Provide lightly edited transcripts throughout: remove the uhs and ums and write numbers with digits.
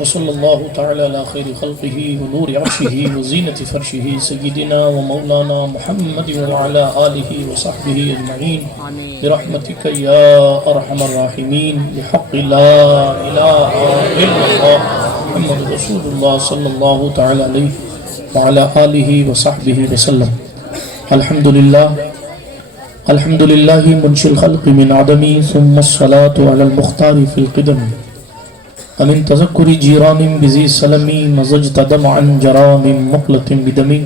وصلی اللہ تعالی علی خیر خلقہ ونور عرشہ وزینت فرشہ سیدنا و مولانا محمد وعلی آلہ وصحبہ اجمعین برحمتک یا ارحم الراحمین بحق لا الہ الا اللہ محمد رسول اللہ صلی اللہ تعالی علیہ وعلی آلہ وصحبہ وسلم۔ الحمدللہ منشی الخلق من عدمی ثم الصلاة علی المختار فی القدم امن تذکر جیران بزی سلمی مزجت دمعا جرام مقلت بدمی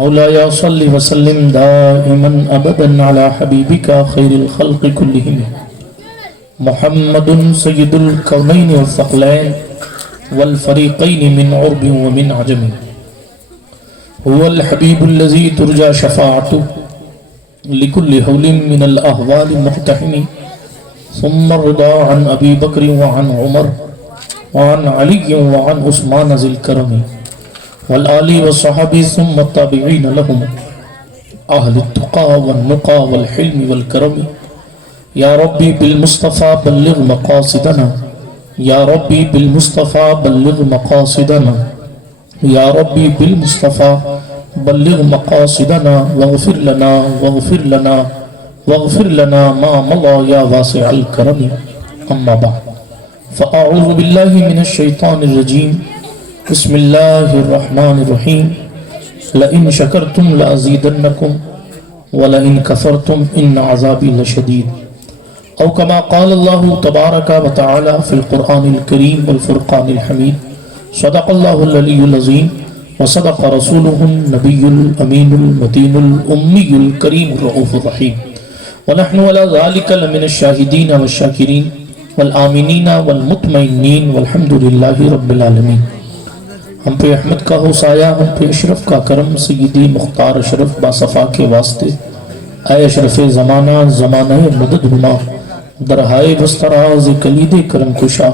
مولایا صلی وسلم دائما ابدا علی حبیبک خیر الخلق کلہم محمد سید الکونین والثقلین والفریقین من عرب ومن عجم هو الحبیب الذی ترجى شفاعته لكل حول من الاحوال مقتحم ثم الرضا عن ابی بکر وعن عمر وعن علی وعن عثمان ذی الکرم والآل والصحابی ثم التابعین لهم اہل التقى والنقى والحلم والکرم یا ربی بالمصطفى بلغ مقاصدنا یا ربی بالمصطفى بلغ مقاصدنا یا ربی بالمصطفى بلغ مقاصدنا واغفر لنا واغفر لنا واغفر لنا ما مضى يا واسع الكرم اما بعد فاعوذ بالله من الشيطان الرجيم بسم الله الرحمن الرحيم لئن شكرتم لازيدنكم ولئن كفرتم ان عذابي لشديد او كما قال الله تبارك وتعالى في القرآن الكريم والفرقان الحميد صدق الله العلي العظيم وصدق رسوله النبي الامين المتين الامي الكريم الرؤوف الرحيم ونحن على ذلك لمن الشاهدين والشاكرين والآمنين والمطمئنين والحمد لله رب العالمين۔ ہم پہ احمد کا ہو سایہ، ہم پہ اشرف کا کرم، سیدی مختار اشرف باصفا کے واسطے، اے اشرف زمانہ زمانہ مدد نما، درہائے بستراز کلید کرم کشا،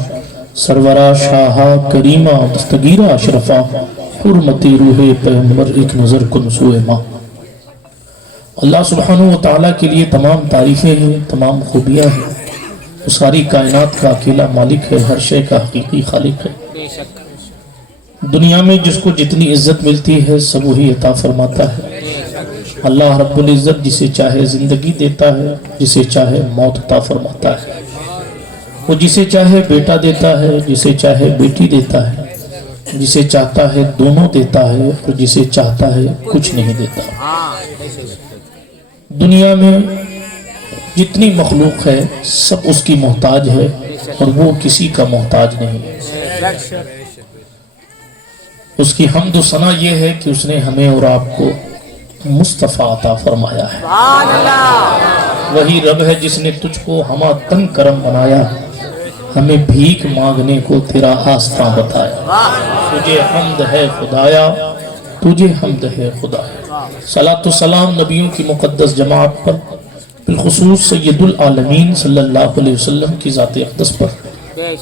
سرورہ شاہا کریمہ دستگیرہ اشرفہ، حرمتی روح پیغمبر ایک نظر کن سوئے ماں۔ اللہ سبحانہ وتعالیٰ کے لیے تمام تعریفیں ہیں، تمام خوبیاں ہیں، وہ ساری کائنات کا اکیلا مالک ہے، ہر شے کا حقیقی خالق ہے۔ دنیا میں جس کو جتنی عزت ملتی ہے سب وہی عطا فرماتا ہے۔ اللہ رب العزت جسے چاہے زندگی دیتا ہے، جسے چاہے موت عطا فرماتا ہے، وہ جسے چاہے بیٹا دیتا ہے، جسے چاہے بیٹی دیتا ہے، جسے چاہتا ہے دونوں دیتا ہے، اور جسے چاہتا ہے کچھ نہیں دیتا۔ دنیا میں جتنی مخلوق ہے سب اس کی محتاج ہے، اور وہ کسی کا محتاج نہیں ہے۔ اس کی حمد و ثنا یہ ہے کہ اس نے ہمیں اور آپ کو مصطفیٰ عطا فرمایا ہے۔ وہی رب ہے جس نے تجھ کو ہمہ تن کرم بنایا، ہمیں بھیک مانگنے کو تیرا آستاں بتایا۔ تجھے حمد ہے خدایا، تجھے حمد ہے خدایا۔ صلاۃ و سلام نبیوں کی مقدس جماعت پر، بالخصوص سید العالمین صلی اللہ علیہ وسلم کی ذات اقدس پر،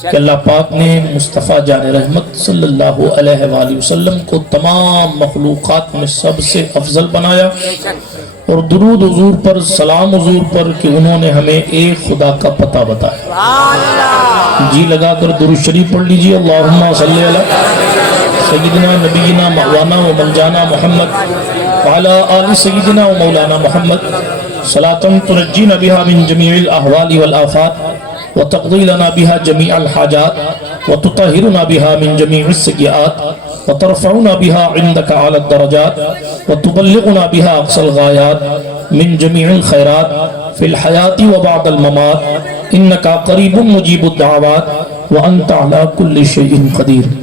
کہ اللہ پاک نے مصطفیٰ جان رحمت صلی اللہ علیہ وآلہ وسلم کو تمام مخلوقات میں سب سے افضل بنایا، اور درود حضور پر، سلام حضور پر، کہ انہوں نے ہمیں ایک خدا کا پتہ بتایا۔ جی لگا کر درود شریف پڑھ لیجئے، اللہم صلی علی سیدنا نبینا مولانا و ملجانا محمد وعلی آل سیدنا و مولانا محمد صلاة تنجینا بها من جمیع الاحوال والآفات وتقضی لنا بها جمیع الحاجات وتطہرنا بها من جمیع السیئات وترفعنا بها عندك على الدرجات وتبلغنا بها اقصى الغایات من جمیع الخیرات فی الحیاة وبعد الممات انك قریب مجیب الدعوات وانت على كل شیء قدیر۔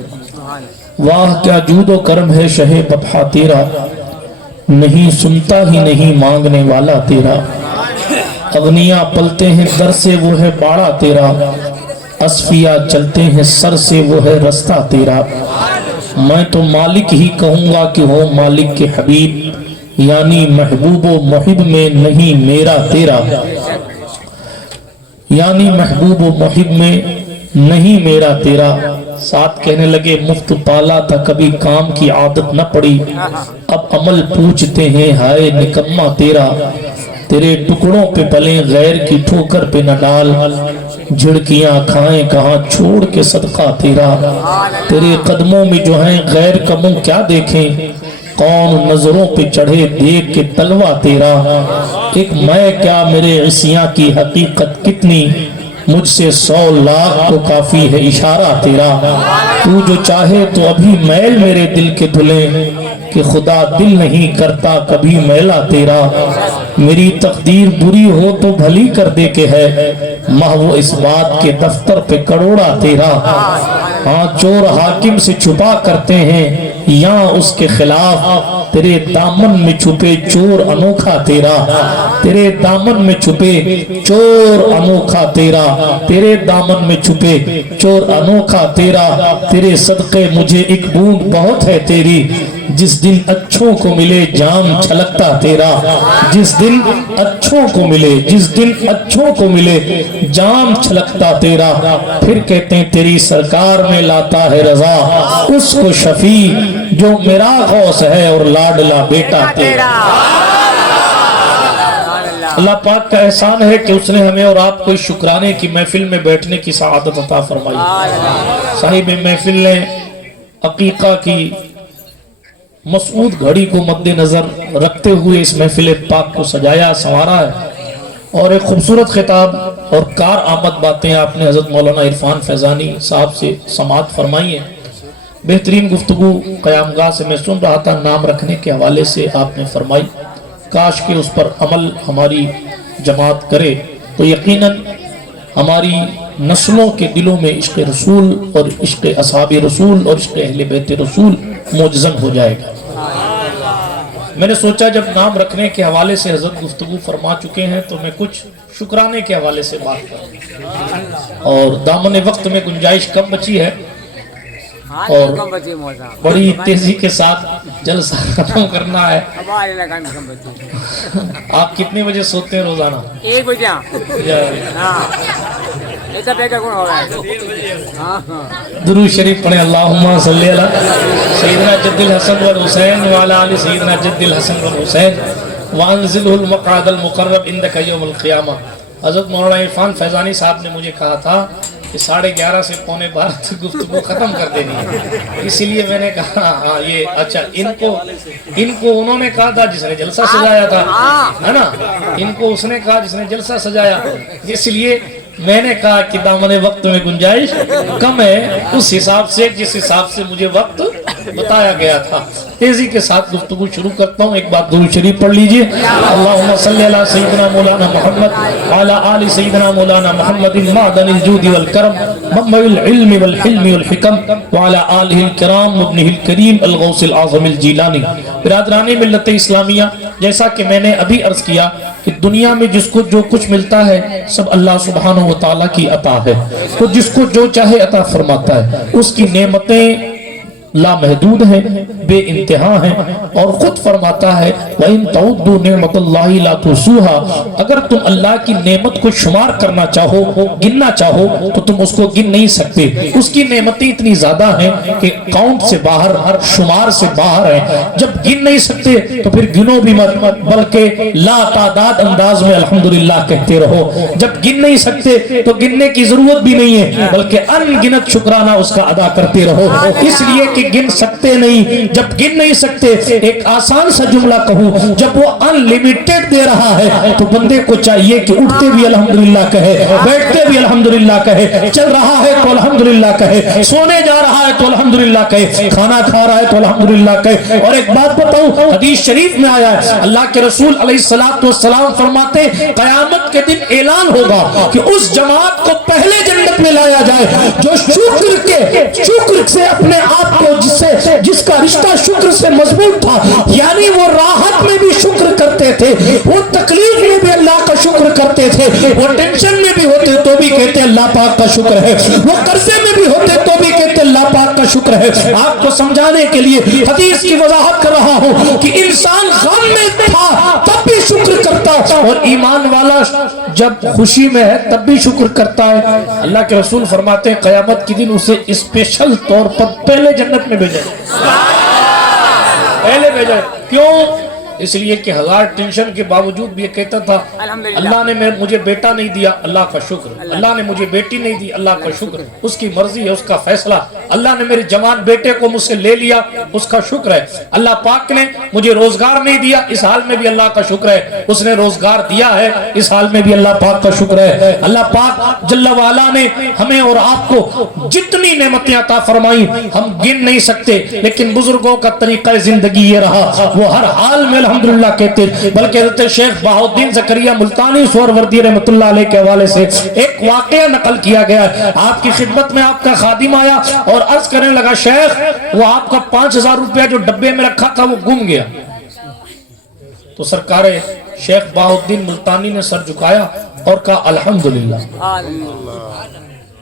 واہ کیا جود و کرم ہے شہ بطحہ تیرا، نہیں سنتا ہی نہیں مانگنے والا تیرا، اغنیاء پلتے ہیں در سے وہ ہے باڑا تیرا، اصفیاء چلتے ہیں سر سے وہ ہے رستہ تیرا۔ میں تو مالک ہی کہوں گا کہ ہو مالک کے حبیب، یعنی محبوب و محب میں نہیں میرا تیرا، یعنی محبوب و محب میں نہیں میرا تیرا۔ ساتھ کہنے لگے مفت پالا تھا کبھی کام کی عادت نہ پڑی، اب عمل پوچھتے ہیں ہائے نکما تیرا، تیرے ٹکڑوں پہ پلیں غیر کی ٹھوکر پہ نہ ڈال، جھڑکیاں کھائیں کہاں چھوڑ کے صدقہ تیرا، تیرے قدموں میں جو ہیں غیر کا منہ کیا دیکھیں، کون نظروں پہ چڑھے دیکھ کے تلوہ تیرا، ایک میں کیا میرے عصیاں کی حقیقت کتنی، مجھ سے 100 لاکھ کو کافی ہے اشارہ تیرا، تو جو چاہے تو ابھی میل میرے دل کے دھلیں، کہ خدا دل نہیں کرتا کبھی میلا تیرا، میری تقدیر بری ہو تو بھلی کر دے کے ہے، محو اس بات کے دفتر پہ کروڑا تیرا، ہاں چور حاکم سے چھپا کرتے ہیں یا اس کے خلاف، تیرے دامن میں چھپے چور انوکھا تیرا، تیرے دامن میں چھپے چور انوکھا تیرا، تیرے دامن میں چھپے چور انوکھا تیرا، تیرے صدقے مجھے ایک بوند بہت ہے تیری، جس دن اچھوں کو ملے جام چھلکتا تیرا، جس دن اچھوں کو ملے، جس دن اچھوں کو ملے جام چھلکتا تیرا، پھر کہتے ہیں تیری سرکار میں لاتا ہے رضا اس کو شفیع جو میرا غوث ہے اور لاڈلا بیٹا تیرا۔ اللہ پاک کا احسان ہے کہ اس نے ہمیں اور آپ کو اس شکرانے کی محفل میں بیٹھنے کی سعادت عطا فرمائی۔ صاحب محفل نے عقیقہ کی مسعود گھڑی کو مد نظر رکھتے ہوئے اس محفل پاک کو سجایا سنوارا ہے، اور ایک خوبصورت خطاب اور کار آمد باتیں آپ نے حضرت مولانا عرفان فیضانی صاحب سے سماعت فرمائی ہیں۔ بہترین گفتگو قیام گاہ سے میں سن رہا تھا، نام رکھنے کے حوالے سے آپ نے فرمائی، کاش کہ اس پر عمل ہماری جماعت کرے تو یقیناً ہماری نسلوں کے دلوں میں عشق رسول اور عشق اصحاب رسول اور عشق اہل بیت رسول موجزن ہو جائے گا۔ میں نے سوچا جب نام رکھنے کے حوالے سے حضرت گفتگو فرما چکے ہیں تو میں کچھ شکرانے کے حوالے سے بات کروں، اور دامن وقت میں گنجائش کم بچی ہے اور بڑی تیزی کے ساتھ جلسہ ختم کرنا ہے۔ آپ کتنے بجے سوتے ہیں روزانہ؟ 1 بجے۔ درود شریف پڑھیں، اللہم صلی علی سیدنا جد الحسن والحسین وعلی آل سیدنا جد الحسن والحسین وانزلہ المقعد المقرب عندک یوم القیامہ۔ حضرت مولانا عرفان فیضانی صاحب نے مجھے کہا تھا کہ 11:30 سے 11:45 تک گفتگو ختم کر دینی ہے، اسی لیے میں نے کہا ہاں یہ اچھا، ان کو انہوں نے کہا تھا جس نے جلسہ سجایا تھا، ہے نا، ان کو اس نے کہا جس نے جلسہ سجایا، اس لیے میں نے کہا کہ دامن وقت میں گنجائش کم ہے، اس حساب سے جس حساب سے مجھے وقت بتایا گیا تھا۔ تیزی کے ساتھ گفتگو شروع کرتا ہوں، ایک بار درود شریف پڑھ لیجئے، اللہم صلی علی سیدنا مولانا محمد وعلی آل سیدنا مولانا محمد معدن الجود والکرم منبع العلم والحلم والحکم وعلی آلہ الکرام وابنہ الکریم الغوث العظم الجیلانی۔ برادران ملت اسلامیہ، جیسا کہ میں نے ابھی عرض کیا کہ دنیا میں جس کو جو کچھ ملتا ہے سب اللہ سبحانہ وتعالی کی عطا ہے، تو جس کو جو چاہے عطا فرماتا ہے، اس کی نعمتیں لامحدود ہیں، بے انتہا ہیں، اور خود فرماتا ہے وَإِن تَعُدُّوا نِعْمَةَ اللَّهِ لَا تُحْصُوهَا، اگر تم اللہ کی نعمت کو شمار کرنا چاہو، گننا چاہو تو تم اس کو گن نہیں سکتے، اس کی نعمتیں اتنی زیادہ ہیں کہ کاؤنٹ سے باہر، ہر شمار سے باہر ہیں، جب گن نہیں سکتے تو پھر گنو بھی مت، بلکہ لا تعداد انداز میں الحمدللہ کہتے رہو، جب گن نہیں سکتے تو گننے کی ضرورت بھی نہیں ہے، بلکہ ان گنت شکرانہ اس کا ادا کرتے رہو، اس لیے کہ گن سکتے نہیں، جب گن نہیں سکتے ایک آسان سا جملہ کہوں، جب وہ ان لیمیٹڈ دے رہا ہے تو بندے کو چاہیے کہ اٹھتے بھی الحمدللہ کہے، بیٹھتے بھی الحمدللہ کہے، چل رہا ہے تو الحمدللہ کہے، سونے جا رہا ہے تو الحمدللہ کہے، کھانا کھا رہا ہے تو الحمدللہ کہے۔ اور ایک بات بتاؤں، حدیث شریف میں آیا ہے، اللہ کے رسول علیہ السلام فرماتے قیامت کے دن اعلان ہوگا کہ اس جماعت کو پہلے جنت میں لایا جائے جو شکر سے اپنے آپ کو جس کا رشتہ شکر سے مضبوط تھا، یعنی وہ راحت میں بھی شکر کرتے تھے، وہ تکلیف میں بھی اللہ کا شکر کرتے تھے، وہ ٹینشن میں بھی ہوتے تو بھی کہتے اللہ پاک کا شکر ہے، وہ قرضے میں بھی ہوتے تو بھی کہتے اللہ پاک کا شکر ہے۔ آپ کو سمجھانے کے لیے حدیث کی وضاحت کر رہا ہوں کہ انسان غم میں تھا تب بھی شکر کرتا، اور ایمان والا جب خوشی میں ہے تب بھی شکر کرتا ہے۔ اللہ کے رسول فرماتے ہیں قیامت کے دن اسے اسپیشل طور پر پہلے جنت میں بھیجا، پہلے بھیجا، کیوں؟ اس لیے کہ ہزار ٹینشن کے باوجود بھی یہ کہتا تھا اللہ نے مجھے بیٹا نہیں دیا، اللہ کا شکر، اللہ نے مجھے بیٹی نہیں دی، اللہ کا شکر، اس کی مرضی ہے، اس کا فیصلہ، اللہ نے میرے جوان بیٹے کو مجھ سے لے لیا، اس کا شکر ہے، اللہ پاک نے مجھے روزگار نہیں دیا، اس حال میں بھی اللہ کا شکر ہے، اس نے روزگار دیا ہے، اس حال میں بھی اللہ پاک کا شکر ہے۔ اللہ پاک جل وعلا نے ہمیں اور آپ کو جتنی نعمتیں عطا فرمائی ہم گن نہیں سکتے، لیکن بزرگوں کا طریقہ زندگی یہ رہا، وہ ہر حال میں الحمدللہ کہتے، بلکہ حضرت شیخ بہاؤالدین زکریا ملتانی سہروردی رحمۃ اللہ علیہ کے حوالے سے ایک واقعہ نقل کیا گیا ہے۔ آپ کی خدمت میں آپ کا خادم آیا اور عرض کرنے لگا شیخ وہ آپ کا 5000 روپیہ جو ڈبے میں رکھا تھا وہ گم گیا۔ تو سرکار شیخ بہاؤالدین ملتانی نے سر جھکایا اور کہا الحمدللہ،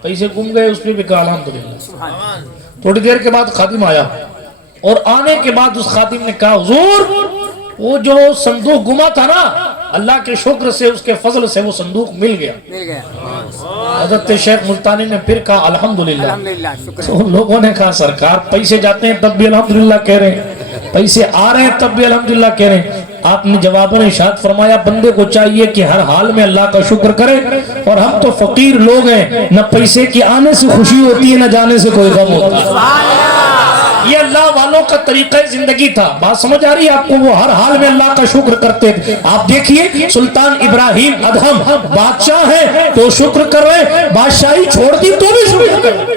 پیسے گم گئے اس پہ بھی کہا الحمدللہ۔ تھوڑی دیر کے بعد خادم آیا اور آنے کے بعد اس خادم نے کہا حضور وہ جو صندوق گما تھا نا، اللہ کے شکر سے اس کے فضل سے وہ صندوق مل گیا۔ حضرت شیخ ملتانی نے پھر کہا الحمدللہ۔ تو لوگوں نے کہا سرکار پیسے جاتے ہیں تب بھی الحمدللہ کہہ رہے ہیں، پیسے آ رہے ہیں تب بھی الحمدللہ کہہ رہے ہیں۔ آپ نے جواباً ارشاد فرمایا بندے کو چاہیے کہ ہر حال میں اللہ کا شکر کرے، اور ہم تو فقیر لوگ ہیں، نہ پیسے کی آنے سے خوشی ہوتی ہے نہ جانے سے کوئی غم ہوتا ہے۔ یہ اللہ والوں کا طریقہ زندگی تھا۔ بات سمجھ آ رہی ہے آپ کو؟ وہ ہر حال میں اللہ کا شکر کرتے تھے۔ آپ دیکھیے سلطان ابراہیم ادہم بادشاہ ہے تو شکر کر رہے، بادشاہی چھوڑ دی تو بھی شکر کر رہے۔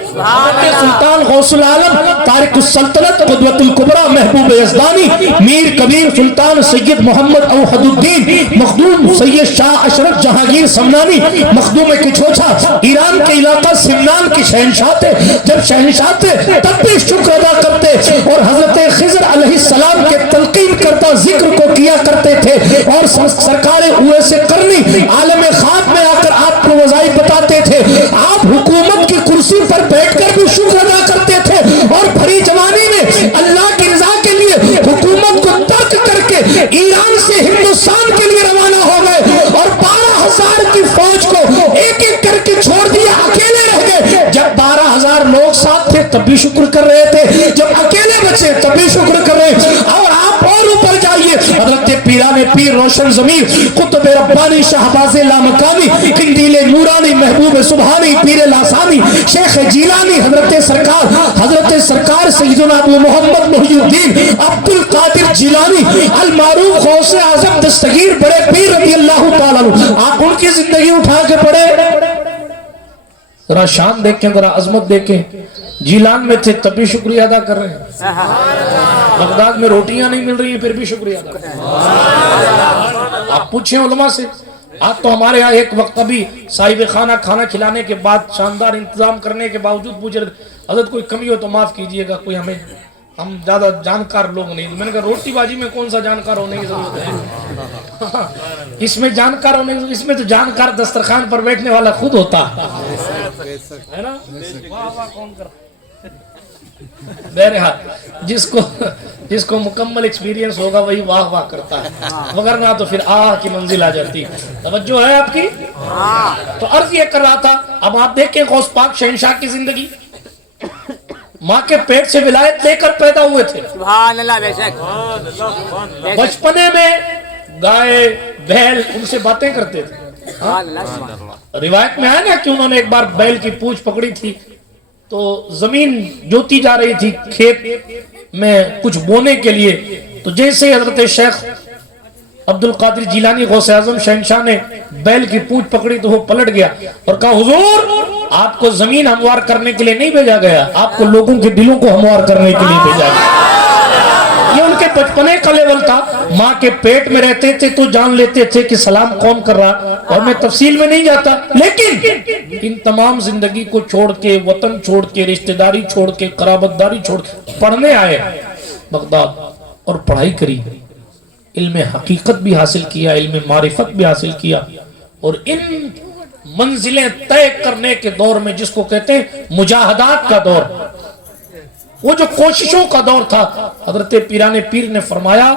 سلطان غوث العالم تارک السلطنت قدوۃ الکبریٰ محبوب یزدانی میر کبیر سلطان سید محمد اوحد الدین مخدوم سید شاہ اشرف جہانگیر سمنانی مخدوم کچھوچا ایران کے علاقہ سمنان کے شہنشاہ تھے۔ جب شہنشاہ تھے تب بھی شکر ادا کرتے اور حضرت خضر علیہ السلام کے تلقین کرتا ذکر کو کیا کرتے تھے، اور سرکار اویس قرنی عالم خواب میں آ کر آپ کو وظائف بتاتے تھے۔ آپ حکومت کی کرسی پر بیٹھ کر بھی شکر ادا کرتے تھے، اور بھری جوانی میں اللہ کی رضا کے لیے حکومت کو ترک کر کے ایران سے ہندوستان کے لیے روانہ ہو گئے، اور 12,000 کی فوج کو ایک ایک کر کے چھوڑ دیا، اکیلے رہ گئے۔ جب 12,000 لوگ ساتھ تھے تب بھی شکر کر رہے تھے، جب اکیلے بچے تب بھی شکر کر رہے۔ اور آپ اور اوپر جائیے، حضرت پیران پیر روشن ضمیر قطب ربانی شہباز لامکانی قندیل نورانی محبوب سبحانی پیر لاسانی شیخ جیلانی حضرت سرکار سیدنا ابو محمد محی الدین عبد القادر جیلانی المعروف غوث اعظم دستگیر بڑے پیر رضی اللہ تعالیٰ عنہ، آپ ان کی زندگی اٹھا کے پڑھے، ذرا شان دیکھیں، ذرا عظمت دیکھیں۔ جیلان میں تھے تب بھی شکریہ ادا کر رہے ہیں، بغداد میں روٹیاں نہیں مل رہی ہیں پھر بھی شکریہ ادا کر رہے ہیں۔ آپ پوچھیں علماء سے، آج تو ہمارے ہاں ایک وقت ابھی صاحب خانہ کھانا کھلانے کے بعد شاندار انتظام کرنے کے باوجود پوچھ رہے حضرت کوئی کمی ہو تو معاف کیجئے گا، کوئی ہم زیادہ جانکار لوگ نہیں۔ میں نے کہا روٹی بازی میں کون سا جانکار ہونے کی ضرورت ہے، اس میں جانکار ہونے کی، اس میں تو جانکار دسترخوان پر بیٹھنے والا خود ہوتا ہے نا۔ واہ واہ کون کر بہرحال جس کو مکمل ایکسپیرینس ہوگا وہی واہ واہ کرتا ہے، وگرنہ تو پھر آہ کی منزل آ جاتی ہے۔ توجہ ہے آپ کی؟ تو عرض یہ کر رہا تھا، اب آپ دیکھیں غوث پاک شہنشاہ کی زندگی، ماں کے پیٹ سے ولایت لے کر پیدا ہوئے تھے۔ سبحان اللہ، بے شک بچپنے میں گائے بیل ان سے باتیں کرتے تھے۔ روایت میں ہے نا کہ انہوں نے ایک بار بیل کی پوچھ پکڑی تھی تو زمین جوتی جا رہی تھی کھیت میں کچھ بونے کے لیے، تو جیسے حضرت شیخ عبد القادر جیلانی غوث اعظم شہنشاہ نے بیل کی پوچھ پکڑی تو وہ پلٹ گیا اور کہا حضور آپ کو زمین ہموار کرنے کے لیے نہیں بھیجا گیا، آپ کو لوگوں کے دلوں کو ہموار کرنے کے لیے بھیجا گیا۔ یہ ان کے بچپنے کا لیول تھا، ماں کے پیٹ میں رہتے تھے تو جان لیتے تھے کہ سلام کون کر رہا، اور میں تفصیل میں نہیں جاتا، لیکن ان تمام زندگی کو چھوڑ کے، وطن چھوڑ کے، رشتہ داری چھوڑ کے، قرابت داری چھوڑ کے پڑھنے آئے بغداد اور پڑھائی کری، علم حقیقت بھی حاصل کیا، علم معرفت بھی حاصل کیا، اور ان منزلیں طے کرنے کے دور میں جس کو کہتے ہیں مجاہدات کا دور، وہ جو کوششوں کا دور تھا، حضرت پیران پیر نے فرمایا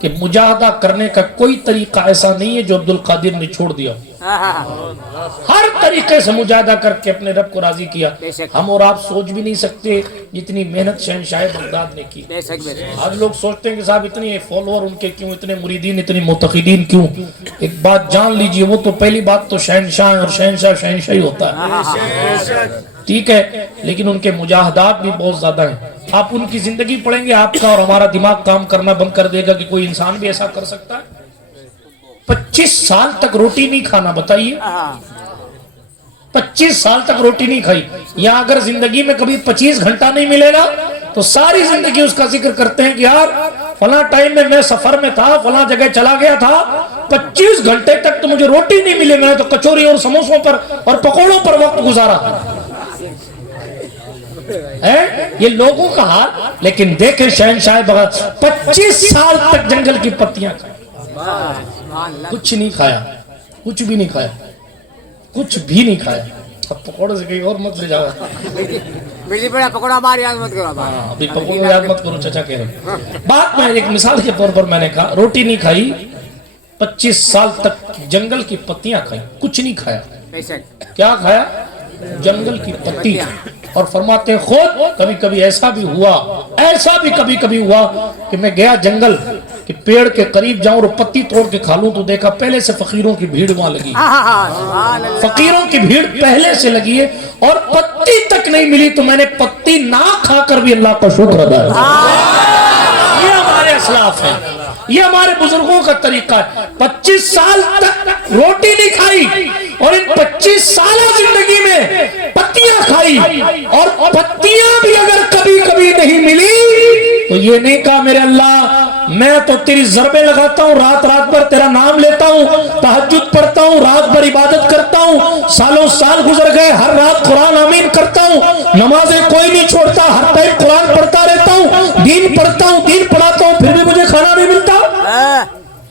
کہ مجاہدہ کرنے کا کوئی طریقہ ایسا نہیں ہے جو عبد القادر نے چھوڑ دیا۔ ہر طریقے سے مجاہدہ کر کے اپنے رب کو راضی کیا. ہم اور آپ سوچ بھی نہیں سکتے جتنی محنت شہنشاہ بغداد نے کی. آج لوگ سوچتے ہیں کہ صاحب اتنے فالوور ان کے کیوں, اتنے مریدین, اتنی معتقدین کیوں. ایک بات جان لیجئے, وہ تو پہلی بات تو شہنشاہ اور شہنشاہ شہنشاہی ہوتا ہے, ٹھیک ہے, لیکن ان کے مجاہدات بھی بہت زیادہ ہیں. آپ ان کی زندگی پڑھیں گے, آپ کا اور ہمارا دماغ کام کرنا بند کر دے گا کہ کوئی انسان بھی ایسا کر سکتا ہے. 25 سال تک روٹی نہیں کھانا, بتائیے 25 سال تک روٹی نہیں کھائی. یا اگر زندگی میں کبھی 25 گھنٹہ نہیں ملے گا تو ساری زندگی اس کا ذکر کرتے ہیں کہ یار فلاں ٹائم میں سفر میں تھا, فلاں جگہ چلا گیا تھا, 25 گھنٹے تک تو مجھے روٹی نہیں ملے, میں نے تو کچوری اور سموسوں پر اور پکوڑوں پر وقت گزارا. یہ لوگوں کا حال. لیکن دیکھیں شہنشاہ بغداد 25 سال تک جنگل کی پتیاں کھائیں, کچھ نہیں کھایا, کچھ بھی نہیں کھایا, کچھ بھی نہیں کھایا. اب پکوڑے سے کہیں اور مت لے جاؤ, پکوڑا ہماری یاد مت کرو. ابھی پکوڑے یاد مت کرو, چچا کہہ رہے. بات میں ایک مثال کے طور پر میں نے کہا روٹی نہیں کھائی, 25 سال تک جنگل کی پتیاں کھائیں, کچھ نہیں کھایا. کیا کھایا؟ جنگل کی پتی. اور فرماتے ہیں خود کبھی کبھی ایسا بھی ہوا کہ میں گیا جنگل کہ پیڑ کے قریب جاؤں اور پتی توڑ کے کھا لوں تو دیکھا پہلے سے فقیروں کی بھیڑ وہاں لگی, فقیروں کی بھیڑ پہلے سے لگی ہے, اور پتی تک نہیں ملی تو میں نے پتی نہ کھا کر بھی اللہ کا شکر ادا کیا. یہ ہمارے اسلاف ہیں, یہ ہمارے بزرگوں کا طریقہ ہے. 25 سال تک روٹی نہیں کھائی اور ان 25 سالہ زندگی میں پتیاں کھائی, اور پتیاں بھی اگر کبھی کبھی نہیں ملی تو یہ نہیں کہا میرے اللہ میں تو تیری ضربیں لگاتا ہوں, رات رات بھر تیرا نام لیتا ہوں, تہجد پڑھتا ہوں, رات بھر عبادت کرتا ہوں, سالوں سال گزر گئے, ہر رات قرآن آمین کرتا ہوں, نمازیں کوئی نہیں چھوڑتا, ہر ٹائم قرآن پڑھتا رہتا ہوں, دین پڑھتا ہوں, دین پڑھاتا ہوں, پھر بھی مجھے کھانا نہیں ملتا.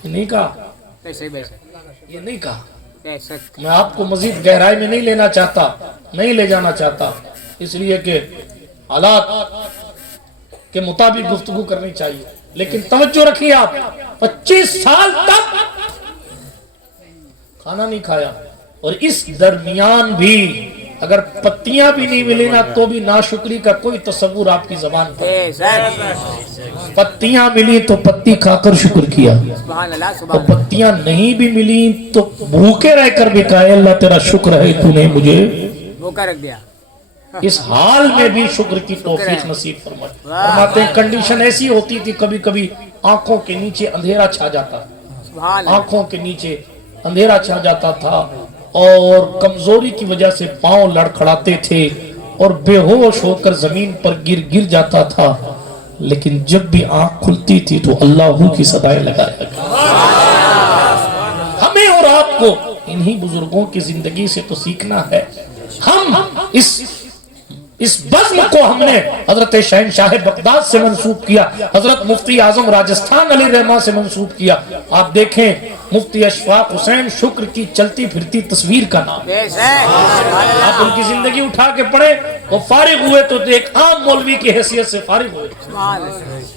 یہ نہیں کہا, یہ نہیں کہا. میں آپ کو مزید گہرائی میں نہیں لینا چاہتا, نہیں لے جانا چاہتا, اس لیے کہ حالات کے مطابق گفتگو کرنی چاہیے. لیکن توجہ رکھیے, آپ 25 سال تک کھانا نہیں کھایا, اور اس درمیان بھی اگر پتیاں بھی نہیں ملی نا تو بھی ناشکری کا کوئی تصور آپ کی زبان پر. پتیاں ملی تو پتی کھا کر شکر کیا, اور پتیاں نہیں بھی ملی تو بھوکے رہ کر بھی کہا اللہ تیرا شکر ہے تو نے مجھے بھوکا رکھ دیا. اس حال میں بھی شکر کی توفیق نصیب فرمائے. فرماتے ہیں کنڈیشن ایسی ہوتی تھی کبھی کبھی آنکھوں کے نیچے اندھیرا چھا جاتا, آنکھوں کے نیچے اندھیرا چھا جاتا تھا, اور کمزوری کی وجہ سے پاؤں لڑکھڑاتے تھے اور بے ہوش ہو کر زمین پر گر جاتا تھا, لیکن جب بھی آنکھ کھلتی تھی تو اللہ کی صدائیں لگایا گیا. ہمیں اور آپ کو انہی بزرگوں کی زندگی سے تو سیکھنا ہے. ہم اس بزم کو ہم نے حضرت شہنشاہ بغداد سے منسوب کیا, حضرت مفتی اعظم راجستھان علی رحمہ سے منسوب کیا. آپ دیکھیں مفتی اشفاق حسین شکر کی چلتی پھرتی تصویر کا نام, آپ ان کی زندگی اٹھا کے پڑھیں. وہ فارغ ہوئے تو ایک عام مولوی کی حیثیت سے فارغ ہوئے,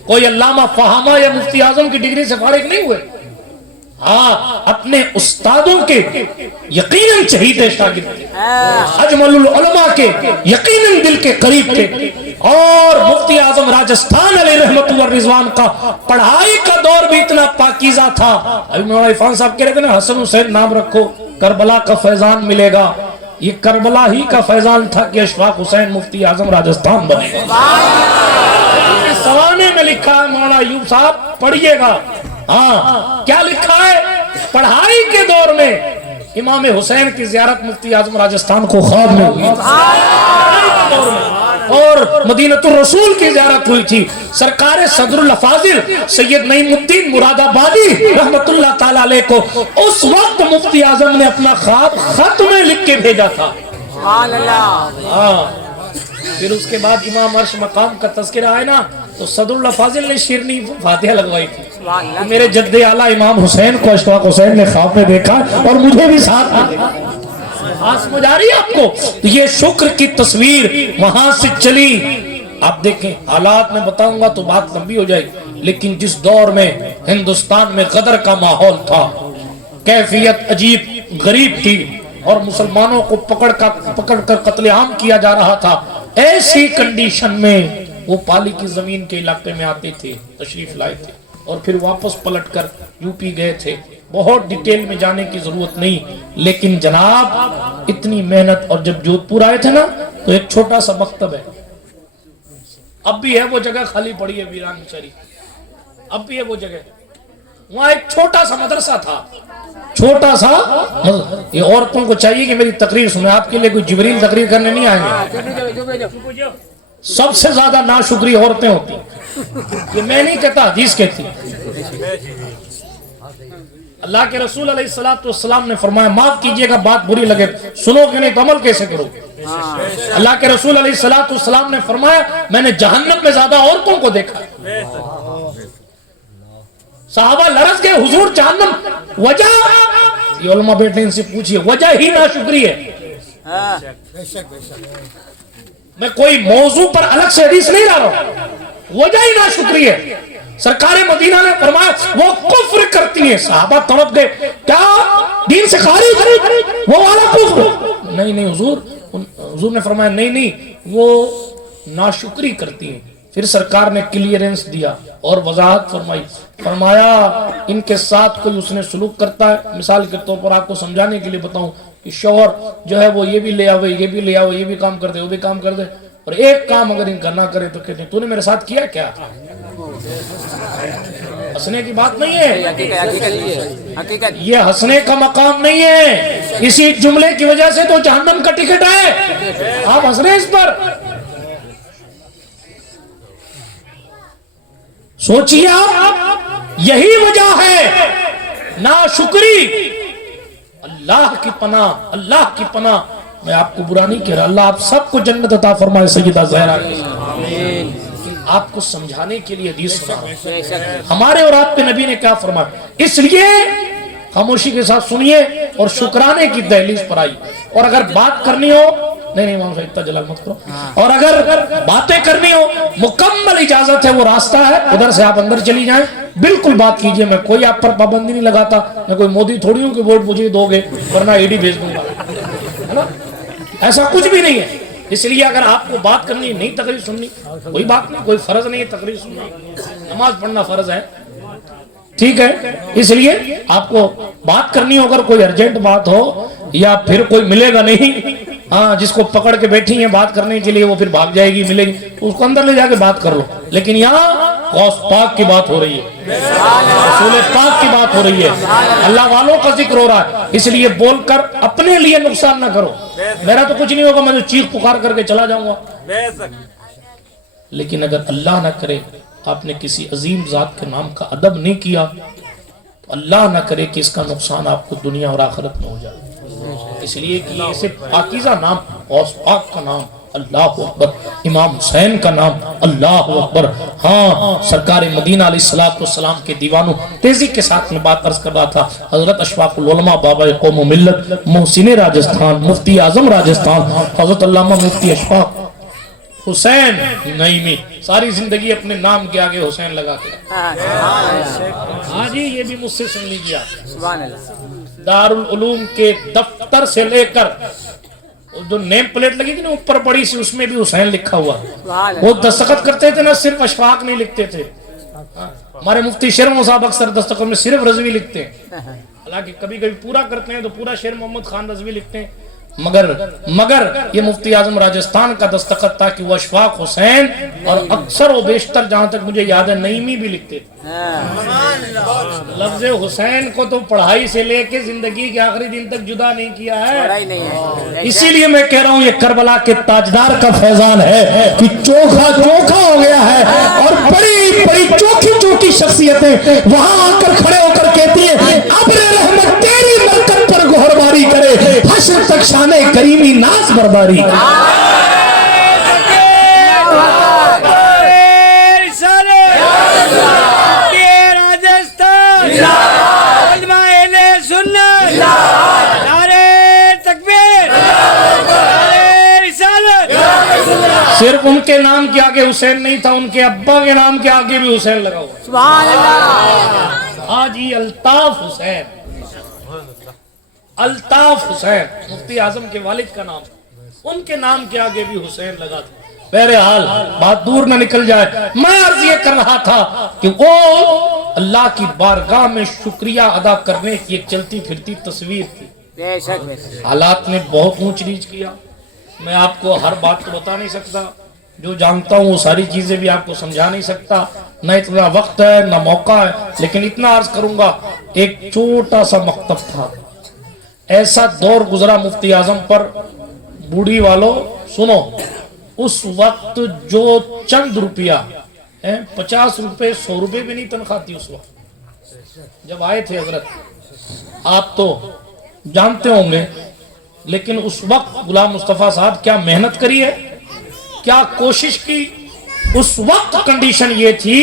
کوئی علامہ فہامہ یا مفتی اعظم کی ڈگری سے فارغ نہیں ہوئے. ہاں اپنے استادوں کے یقیناً شہید شاگرد تھے, اجمل العلماء کے یقیناً دل کے قریب تھے, اور مفتی اعظم راجستھان علیہ رحمت اللہ رضوان کا پڑھائی کا دور بھی اتنا پاکیزہ تھا. ابھی مولانا عرفان صاحب کہہ رہے تھے نا حسن حسین نام رکھو کربلا کا فیضان ملے گا, یہ کربلا ہی کا فیضان تھا کہ اشفاق حسین مفتی اعظم راجستھان بنے گا. سوانے میں لکھا ہے مولانا ایوب صاحب پڑھیے گا, ہاں کیا لکھا ہے, پڑھائی کے دور میں امام حسین کی زیارت مفتی اعظم راجستھان کو خواب میں ہوئی, اور مدینۃ الرسول کی زیارت ہوئی تھی. سرکار صدر الافاضل سید نعیم الدین مراد آبادی رحمت اللہ تعالیٰ علیہ کو اس وقت مفتی اعظم نے اپنا خواب خط میں لکھ کے بھیجا تھا. پھر اس کے بعد امام عرش مقام کا تذکرہ ہے نا, تو صدر الافاضل نے شیرنی فاتحہ لگوائی تھی. میرے جد اعلیٰ امام حسین کو اشفاق حسین نے خواب میں دیکھا اور مجھے بھی ساتھ میں دیکھا. سمجھ آ رہی ہے آپ کو؟ یہ شکر کی تصویر وہاں سے چلی. آپ دیکھیں حالات میں بتاؤں گا تو بات لمبی ہو جائے, لیکن جس دور میں ہندوستان میں غدر کا ماحول تھا, کیفیت عجیب, غریب تھی اور مسلمانوں کو پکڑ کر قتل عام کیا جا رہا تھا، ایسی کنڈیشن میں وہ پالی کی زمین کے علاقے میں آتے تھے، تشریف لائے تھے اور پھر واپس پلٹ کر یو پی گئے تھے۔ بہت ڈیٹیل میں جانے کی ضرورت نہیں، لیکن جناب اتنی محنت، اور جب جودھ پور آئے تھے نا تو ایک چھوٹا سا مکتب ہے، اب بھی ہے وہ جگہ خالی پڑی ہے، ویران شریف، اب بھی ہے وہ جگہ، وہاں ایک چھوٹا سا مدرسہ تھا، چھوٹا سا۔ یہ عورتوں کو چاہیے کہ میری تقریر سنیں، آپ کے لیے کوئی جبریل تقریر کرنے نہیں آئیں گے۔ سب سے زیادہ ناشکری عورتیں ہوتی، یہ میں نہیں کہتا، حدیث کہتی۔ اللہ کے رسول علیہ السلام نے فرمایا معاف کیجئے گا بات بری لگے، سنو کہ نہیں تو عمل کیسے کرو۔ اللہ کے رسول علیہ السلام نے فرمایا میں نے جہنم میں زیادہ عورتوں کو دیکھا۔ صحابہ لرز گئے، حضور جہنم وجہ؟ یہ علماء بیٹھے ان سے پوچھئے، وجہ ہی ناشکری ہے۔ میں کوئی موضوع پر الگ سے حدیث نہیں لا رہا ہوں، وجہ ہی ناشکری ہے۔ سرکار مدینہ نے فرمایا وہ کفر کرتی ہیں، صحابہ تڑپ گئے، کیا دین سے خارج؟ وہ والا کفر؟ نہیں حضور نے فرمایا نہیں وہ ناشکری کرتی ہیں۔ پھر سرکار نے کلیئرنس دیا اور وضاحت فرمائی، فرمایا ان کے ساتھ کوئی اس نے سلوک کرتا ہے، مثال کے طور پر آپ کو سمجھانے کے لیے بتاؤں کہ شوہر جو ہے وہ یہ بھی لے آوے، یہ بھی لے آوے، یہ بھی کام کر دے، وہ بھی کام کر دے، اور ایک کام اگر ان کا نہ کرے تو کہتے ہیں تو نے میرے ساتھ کیا کیا؟ ہنسنے کی بات نہیں ہے، یہ ہنسنے کا مقام نہیں ہے، اسی جملے کی وجہ سے تو جہنم کا ٹکٹ ہے، آپ ہنس رہے اس پر۔ سوچیے آپ، یہی وجہ ہے ناشکری۔ اللہ کی پناہ، اللہ کی پناہ، میں آپ کو برا نہیں کہہ رہا، اللہ آپ سب کو جنت عطا فرمائے سیدہ زہرا کی۔ آپ کو سمجھانے کے لیے حدیث سنا، ہمارے اور آپ کے نبی نے کیا فرمایا، اس لیے خاموشی کے ساتھ سنیے اور شکرانے کی دہلیز پر آئی، اور اگر بات کرنی ہو، نہیں امام صاحب اتنا جلال مت کرو، اور اگر باتیں کرنی ہو مکمل اجازت ہے، وہ راستہ ہے ادھر سے آپ اندر چلی جائیں، بالکل بات کیجئے، میں کوئی آپ پر پابندی نہیں لگاتا، میں کوئی مودی تھوڑی ہوں کہ ووٹ مجھے دو گے ورنہ ایڈی بھیج دوں گا، ہے نا؟ ایسا کچھ بھی نہیں ہے۔ اس لیے اگر آپ کو بات کرنی نہیں، تقریر سننی، کوئی بات نہیں، کوئی فرض نہیں ہے تقریر سننا، نماز پڑھنا فرض ہے، ٹھیک ہے؟ اس لیے آپ کو بات کرنی ہو، اگر کوئی ارجنٹ بات ہو یا پھر کوئی ملے گا نہیں، ہاں جس کو پکڑ کے بیٹھی ہیں بات کرنے کے لیے، وہ پھر بھاگ جائے گی، ملے گی، اس کو اندر لے جا کے بات کر لو، لیکن یہاں غوث پاک کی بات ہو رہی ہے، رسول پاک کی بات ہو رہی ہے، اللہ والوں کا ذکر ہو رہا ہے، اس لیے بول کر اپنے لیے نقصان نہ کرو۔ میرا تو کچھ نہیں ہوگا، میں تو چیخ پکار کر کے چلا جاؤں گا، لیکن اگر اللہ نہ کرے آپ نے کسی عظیم ذات کے نام کا ادب نہیں کیا تو اللہ نہ کرے کہ اس کا نقصان آپ کو دنیا اور آخرت میں ہو جائے۔ اس لیے کہ یہ اسے پاکیزہ نام، غوث پاک کا نام اللہ اکبر، امام حسین کا نام اللہ اکبر، ہاں سرکار مدینہ علیہ السلام کے دیوانوں۔ تیزی کے ساتھ میں بات عرض کر رہا تھا، حضرت اشفاق العلماء بابا قوم و ملت محسن راجستھان، مفتی اعظم راجستھان، حضرت علامہ مفتی اشفاق حسین نعیمی، ساری زندگی اپنے نام کے آگے حسین لگا کے، ہاں جی یہ بھی مجھ سے سن لیجیے، دارالعلوم کے دفتر سے لے کر جو نیم پلیٹ لگی تھی نا اوپر بڑی سی، اس میں بھی حسین لکھا ہوا، وہ دستخط کرتے تھے، نہ صرف اشفاق نہیں لکھتے تھے، ہمارے مفتی شیر محمد صاحب اکثر دستخط میں صرف رضوی لکھتے ہیں، حالانکہ کبھی کبھی پورا کرتے ہیں تو پورا شیر محمد خان رضوی لکھتے ہیں، مگر یہ مفتی اعظم راجستھان کا دستخط تھا کہ وہ اشفاق حسین، اور اکثر و بیشتر جہاں تک مجھے یاد ہے نعیمی بھی لکھتے تھے۔ لفظ حسین کو تو پڑھائی سے لے کے زندگی کے آخری دن تک جدا نہیں کیا ہے، اسی لیے میں کہہ رہا ہوں یہ کربلا کے تاجدار کا فیضان ہے کہ چوکھا چوکھا ہو گیا ہے، اور بڑی بڑی چوکھی چوکھی شخصیتیں وہاں آ کر کھڑے ہو کر کہتی ہیں ابر رحمت تیری برکت پر گہرباری کرے، حشر تک شان کریمی ناز برداری۔ صرف ان کے نام کے آگے حسین نہیں تھا، ان کے ابا کے نام کے آگے بھی حسین لگا ہوا، سبحان اللہ، حاجی الطاف حسین، الطاف حسین مفتی اعظم کے والد کا نام، ان کے نام کے آگے بھی حسین لگا تھا۔ بہرحال بات دور نہ نکل جائے، میں عرض یہ کر رہا تھا کہ وہ اللہ کی بارگاہ میں شکریہ ادا کرنے کی ایک چلتی پھرتی تصویر تھی۔ بے شک بے شک۔ حالات نے بہت اونچ نیچ کیا، میں آپ کو ہر بات تو بتا نہیں سکتا، جو جانتا ہوں وہ ساری چیزیں بھی آپ کو سمجھا نہیں سکتا، نہ اتنا وقت ہے نہ موقع ہے، لیکن اتنا عرض کروں گا، ایک چھوٹا سا مکتب تھا، ایسا دور گزرا مفتی اعظم پر، بوڑھی والوں سنو، اس وقت جو چند روپیہ 50 روپے 100 روپے بھی نہیں تنخواہ تھی اس وقت جب آئے تھے حضرت، آپ تو جانتے ہوں گے، لیکن اس وقت غلام مصطفیٰ صاحب کیا محنت کری ہے، کیا کوشش کی۔ اس وقت کنڈیشن یہ تھی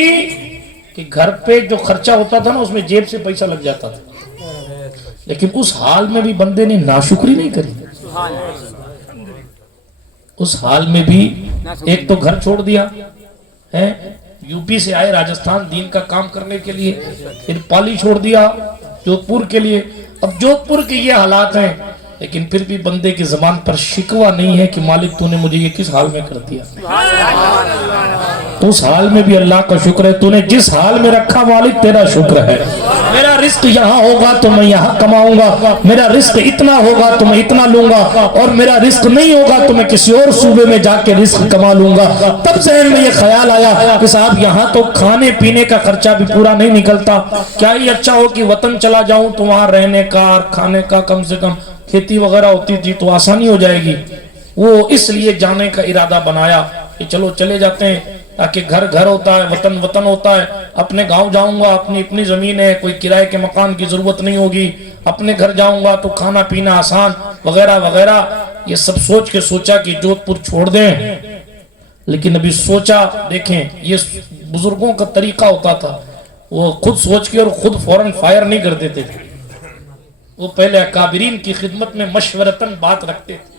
کہ گھر پہ جو خرچہ ہوتا تھا نا اس میں جیب سے پیسہ لگ جاتا تھا، لیکن اس حال میں بھی بندے نے ناشکری نہیں کری، اس حال میں بھی ایک تو گھر چھوڑ دیا ہے، یو پی سے آئے راجستھان دین کا کام کرنے کے لیے، پھر پالی چھوڑ دیا جودھ پور کے لیے۔ اب جودھ پور کے یہ حالات ہیں، لیکن پھر بھی بندے کی زبان پر شکوہ نہیں ہے کہ مالک تو نے مجھے یہ کس حال میں کر دیا۔ اس حال میں بھی اللہ کا شکر ہے، تو نے جس حال میں رکھا مالک تیرا شکر ہے۔ میرا رزق یہاں ہوگا تو میں یہاں کماؤں گا، میرا رزق اتنا ہوگا تو میں اتنا لوں گا، اور میرا رزق نہیں ہوگا تو میں کسی اور صوبے میں جا کے رزق کما لوں گا۔ تب ذہن میں یہ خیال آیا کہ صاحب یہاں تو کھانے پینے کا خرچہ بھی پورا نہیں نکلتا، کیا ہی اچھا ہو کہ وطن چلا جاؤں تو وہاں رہنے کا اور کھانے کا کم سے کم کھیتی وغیرہ ہوتی تھی تو آسانی ہو جائے گی۔ وہ اس لیے جانے کا ارادہ بنایا کہ چلو چلے جاتے ہیں، تاکہ گھر گھر ہوتا ہے، وطن وطن ہوتا ہے، اپنے گاؤں جاؤں گا، اپنی زمین ہے، کوئی کرائے کے مکان کی ضرورت نہیں ہوگی، اپنے گھر جاؤں گا تو کھانا پینا آسان وغیرہ وغیرہ۔ یہ سب سوچ کے سوچا کہ جودھ پور چھوڑ دیں، لیکن ابھی سوچا، دیکھیں یہ بزرگوں کا طریقہ ہوتا تھا، وہ خود سوچ کے اور خود فوراً فائر نہیں کر دیتے تھے، وہ پہلے اکابرین کی خدمت میں مشورتاً بات رکھتے تھے۔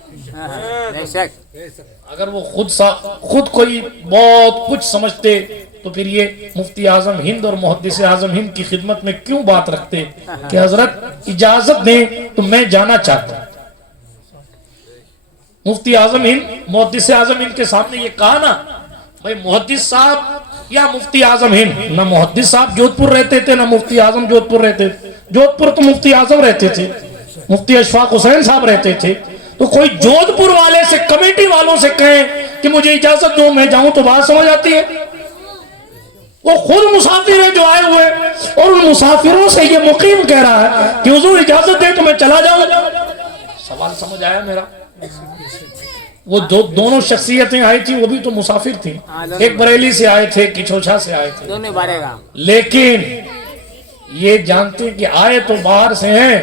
بے شک۔ اگر وہ خود کوئی بہت کچھ سمجھتے تو پھر یہ مفتی اعظم ہند اور محدث اعظم ہند کی خدمت میں کیوں بات رکھتے کہ حضرت اجازت دیں تو میں جانا چاہتا ہوں۔ مفتی اعظم ہند محدث اعظم ہند کے سامنے یہ کہا نا، بھائی محدث صاحب یا مفتی اعظم ہند، نہ محدث صاحب جودھ پور رہتے تھے نہ مفتی اعظم جودھ پور رہتے تھے، جودھ پور تو مفتی اعظم رہتے تھے، مفتی اشفاق حسین صاحب رہتے تھے، تو کوئی جودھ پور والے سے کمیٹی والوں سے کہیں کہ مجھے اجازت دو میں جاؤں تو بات سمجھ آتی ہے۔ وہ خود مسافر ہیں جو آئے ہوئے، اور ان مسافروں سے یہ مقیم کہہ رہا ہے کہ حضور اجازت دے تو میں چلا جاؤں۔ سوال سمجھ آیا میرا؟ وہ جو دونوں شخصیتیں آئی تھی وہ بھی تو مسافر تھیں، ایک بریلی سے آئے تھے، کچھوچھا سے آئے تھے، دونوں بارے گا، لیکن یہ جانتے کہ آئے تو باہر سے ہیں،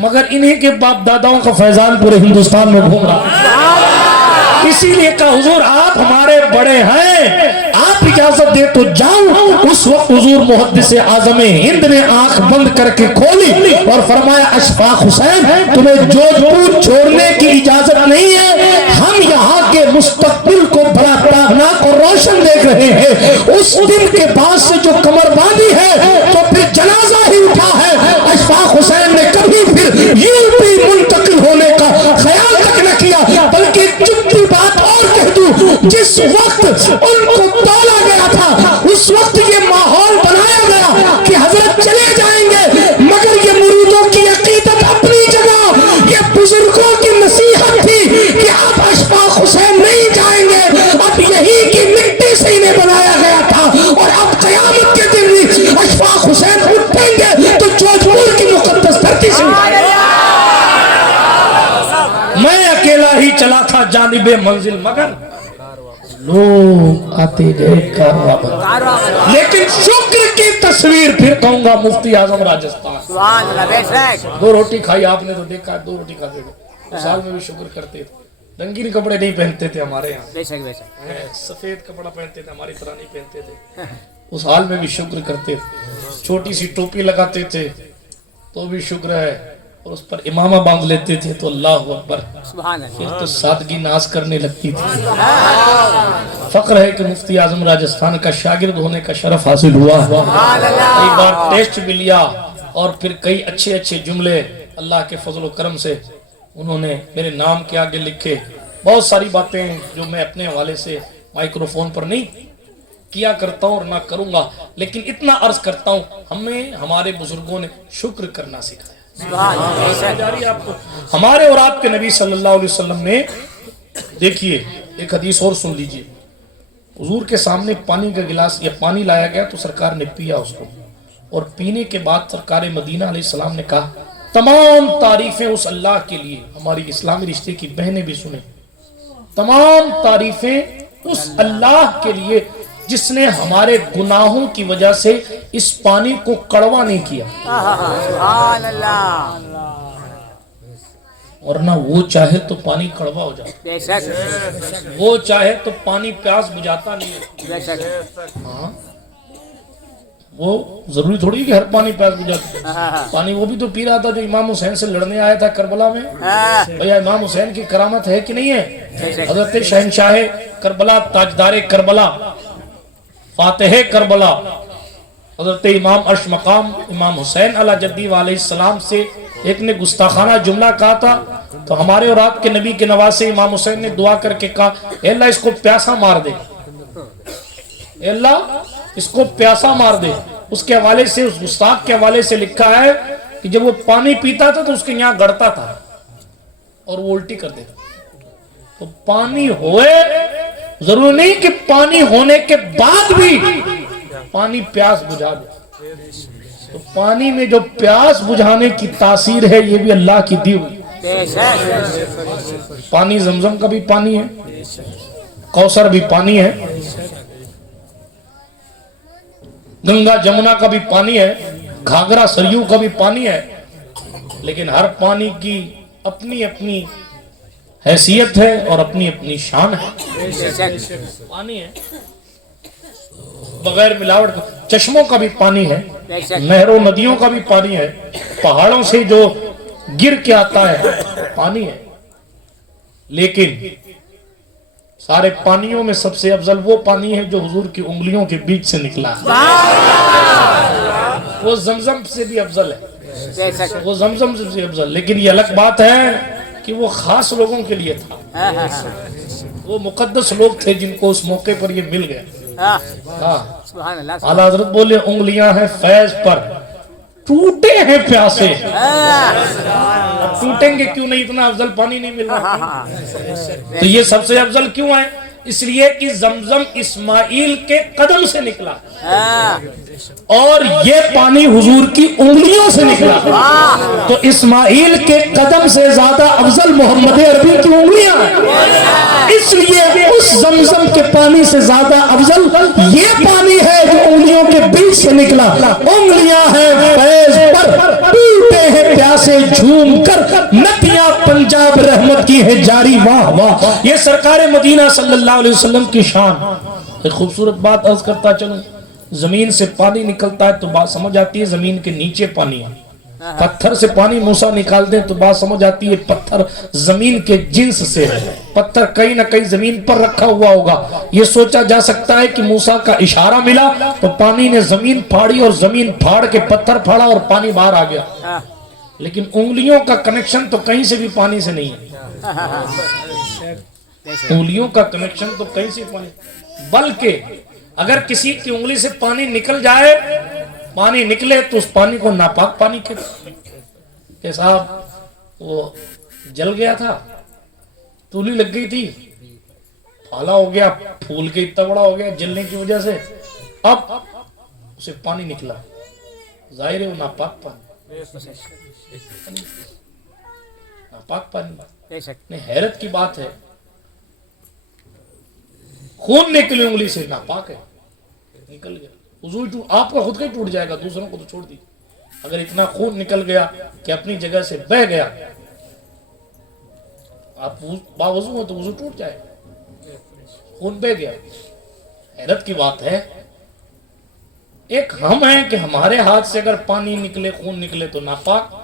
مگر انہی کے باپ داداؤں کا فیضان پورے ہندوستان میں گھوم رہا ہے۔ اسی لیے کہا حضور آپ ہمارے بڑے ہیں، آپ اجازت دے تو جاؤں۔ اس وقت حضور محدث اعظم ہند نے آنکھ بند کر کے کھولی اور فرمایا اشفاق حسین تمہیں جودھ پور چھوڑنے کی اجازت نہیں ہے، ہم یہاں کے مستقبل کو بڑا تابناک اور روشن دیکھ رہے ہیں۔ اس دن کے بعد سے جو کمر باندھی ہے تو پھر جنازہ ہی اٹھا ہے۔ اشفاق حسین نے کبھی پھر یوں بھی منتقل ہونے کا خیال تک نہ کیا، بلکہ چپتی بات اور کہہ دوں، جس وقت ان کو تولا گیا تھا اس وقت یہ ماحول بنایا گیا کہ حضرت چلے جائیں گے، مگر یہ مریدوں کی عقیدت اپنی جگہ، یہ بزرگوں کی نصیحت تھی کہ آپ اشفاق حسین نہیں جائیں گے، اب یہی کی مٹی سے انہیں بنایا گیا تھا، اور اب قیامت کے دن بھی اشفاق حسین اٹھیں گے تو جودھ پور کی مقدس دھرتی سے میں اکیلا ہی چلا تھا جانب منزل، مگر لوگ آتے گئے کارواں، لیکن شکر کی تصویر پھر کہوں گا مفتی اعظم راجستھان۔ سبحان اللہ، بے شک۔ 2 روٹی کھائی آپ نے تو دیکھا، 2 روٹی کھاتے تھے، سال میں بھی شکر کرتے تھے، رنگین کپڑے نہیں پہنتے تھے ہمارے یہاں، بے شک بے شک، سفید کپڑا پہنتے تھے، ہماری طرح نہیں پہنتے تھے، اس حال میں بھی شکر کرتے تھے، چھوٹی سی ٹوپی لگاتے تھے تو بھی شکر ہے، اور اس پر امامہ باندھ لیتے تھے تو اللہ اکبر، سبحان اللہ، پھر تو سادگی ناز کرنے لگتی تھی۔ فخر ہے کہ مفتی اعظم راجستھان کا شاگرد ہونے کا شرف حاصل ہوا، کئی بار ٹیسٹ بھی لیا، اور پھر کئی اچھے اچھے جملے اللہ کے فضل و کرم سے انہوں نے میرے نام کے آگے لکھے بہت ساری باتیں جو میں اپنے حوالے سے مائکروفون پر نہیں کیا کرتا ہوں اور نہ کروں گا، لیکن اتنا عرض کرتا ہوں ہمیں ہمارے بزرگوں نے شکر کرنا سکھایا۔ آپ کو ہمارے اور آپ کے نبی صلی اللہ علیہ وسلم نے، دیکھیے ایک حدیث اور سن لیجئے، حضور کے سامنے پانی کا گلاس یا پانی لایا گیا تو سرکار نے پیا اس کو، اور پینے کے بعد سرکار مدینہ علیہ السلام نے کہا تمام تعریفیں اس اللہ کے لیے، ہماری اسلامی رشتے کی بہنیں بھی سنیں، تمام تعریفیں اس اللہ کے لیے جس نے ہمارے گناہوں کی وجہ سے اس پانی کو کڑوا نہیں کیا، سبحان اللہ، ورنہ وہ چاہے تو پانی کڑوا ہو جاتا، بے شک وہ چاہے تو پانی پیاس بجھاتا نہیں ہے۔ بے شک، ہاں وہ ضروری تھوڑی کہ ہر پانی پیاس بجھاتا، پانی وہ بھی تو پی رہا تھا جو امام حسین سے لڑنے آیا تھا کربلا میں۔ بھیا امام حسین کی کرامت ہے کہ نہیں ہے؟ حضرت شہنشاہ کربلا، تاجدار کربلا، فاتح کربلا، حضرت امام عرش مقام امام حسین علیہ جدی علیہ السلام سے ایک نے گستاخانہ جملہ کہا تھا تو ہمارے اور آپ کے نبی کے نواسے امام حسین نے دعا کر کے کہا اے اللہ اس کو پیاسا مار دے، اے اللہ اس کو پیاسا مار دے۔ اس کے حوالے سے، اس گستاخ کے حوالے سے لکھا ہے کہ جب وہ پانی پیتا تھا تو اس کے یہاں گڑتا تھا اور وہ الٹی کر دیتا۔ تو پانی ہوئے، ضروری نہیں کہ پانی ہونے کے بعد بھی پانی پیاس بجھا دے، تو پانی میں جو پیاس بجھانے کی تاثیر ہے یہ بھی اللہ کی دی ہوئی۔ بے شک، پانی زمزم کا بھی پانی ہے، کوثر بھی پانی ہے، گنگا جمنا کا بھی پانی ہے، گھاگرا سریو کا بھی پانی ہے، لیکن ہر پانی کی اپنی اپنی حیثیت ہے اور اپنی اپنی شان ہے۔ بے شک، پانی ہے بغیر ملاوٹ کا، چشموں کا بھی پانی ہے، بے شک، نہروں ندیوں کا بھی پانی ہے، پہاڑوں سے جو گر کے آتا ہے پانی ہے، لیکن سارے پانیوں میں سب سے افضل وہ پانی ہے جو حضور کی انگلیوں کے بیچ سے نکلا ہے، وہ زمزم سے بھی افضل ہے، بے شک، وہ زمزم سے بھی افضل، لیکن یہ الگ بات ہے کہ وہ خاص لوگوں کے لیے تھا، وہ مقدس لوگ تھے جن کو اس موقع پر یہ مل گیا۔ ہاں سبحان اللہ، اعلیٰ حضرت بولے انگلیاں ہیں فیض پر، ٹوٹے ہیں پیاسے، ٹوٹیں گے کیوں نہیں، اتنا افضل پانی نہیں مل رہا، تو یہ سب سے افضل کیوں ہے؟ اس لیے کہ زمزم اسماعیل کے قدم سے نکلا اور یہ پانی حضور کی انگلیوں سے نکلا، تو اسماعیل کے قدم سے زیادہ افضل محمد عربی کی انگلیاں ہیں، اس لیے اس زمزم کے پانی سے زیادہ افضل یہ پانی ہے جو انگلیوں کے بیچ سے نکلا، انگلیاں ہیں فیض پر، ٹوٹے ہیں پیاسے جھوم کر، ندیاں پنجاب رحمت کی ہے جاری، واہ واہ، یہ سرکار مدینہ صلی اللہ علیہ وسلم کی شان۔ ایک خوبصورت بات عرض کرتا چلوں، زمین سے پانی نکلتا ہے تو بات سمجھ آتی ہے زمین کے نیچے پانی ہے، پتھر سے پانی موسیٰ نکال دیں تو بات سمجھ آتی ہے پتھر زمین کے جنس سے ہے، پتھر کہیں نہ کہیں زمین پر رکھا ہوا ہوگا، یہ سوچا جا سکتا ہے کہ موسیٰ کا اشارہ ملا تو پانی نے زمین پھاڑی اور زمین پھاڑ کے پتھر پھاڑا اور پانی باہر آ گیا، لیکن انگلیوں کا کنیکشن تو کہیں سے بھی پانی سے نہیں ہے، انگلیوں کا کنیکشن تو کہیں سے پانی، بلکہ اگر کسی کی انگلی سے پانی نکل جائے، پانی نکلے تو اس پانی کو ناپاک پانی کہتے ہیں، کہ صاحب وہ جل گیا تھا، تولی لگ گئی تھی، پھالا ہو گیا، پھول کے اتنا بڑا ہو گیا جلنے کی وجہ سے، اب اسے پانی نکلا، ظاہر ہے وہ ناپاک پانی، ناپاک پانی، حیرت کی بات ہے، خون نکلی انگلی سے ناپاک ہے، نکل گیا، وضو آپ کا خود کا ہی ٹوٹ جائے گا، دوسروں کو تو چھوڑ دی، اگر اتنا خون نکل گیا کہ اپنی جگہ سے بہ گیا، آپ باوضو ہو تو وضو ٹوٹ جائے گا، خون بہ گیا، حیرت کی بات ہے، ایک ہم ہیں کہ ہمارے ہاتھ سے اگر پانی نکلے، خون نکلے تو ناپاک،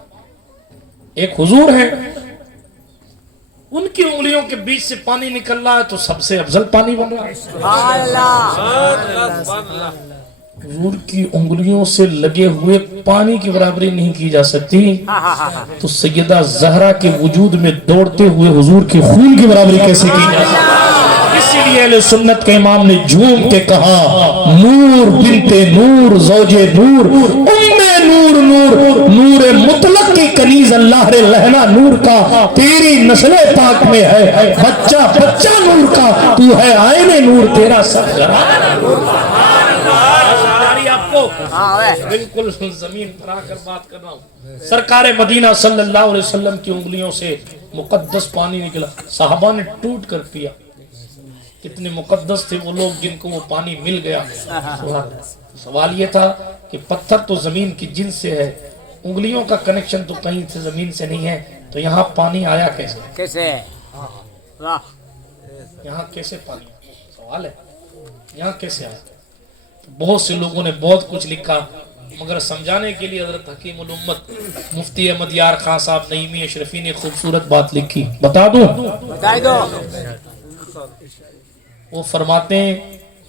ایک حضور ہے ان کی انگلیوں کے بیچ سے پانی نکل رہا ہے تو سب سے افضل پانی بن رہا ہے، حضور کی انگلیوں سے لگے ہوئے پانی کی برابری نہیں کی جا سکتی تو سیدہ زہرا کے وجود میں دوڑتے ہوئے حضور کے خون کی برابری کیسے کی جا سکتی؟ اسی لیے اہل سنت کے امام نے جھوم کے کہا نور بنت نور زوج نور ام نور نور نور مطلق کی کنیز اللہ رے لہنا نور کا تیری نسل پاک میں ہے بچہ بچہ نور کا تو ہے آئین نور تیرا سرگرا بالکل زمین پر آ کر بات کر رہا ہوں. سرکار مدینہ صلی اللہ علیہ وسلم کی انگلیوں سے مقدس پانی نکلا صحابہ نے ٹوٹ کر پیا. کتنے مقدس تھے وہ لوگ جن کو وہ پانی مل گیا. سوال یہ تھا کہ پتھر تو زمین کی جنس سے ہے انگلیوں کا کنیکشن تو کہیں سے زمین سے نہیں ہے تو یہاں پانی آیا کیسے یہاں کیسے پانی سوال ہے یہاں کیسے آیا. بہت سے لوگوں نے بہت کچھ لکھا مگر سمجھانے کے لیے حضرت حکیم الامت مفتی احمد یار خان صاحب نعیمی اشرفی نے خوبصورت بات لکھی. بتا دوں وہ فرماتے ہیں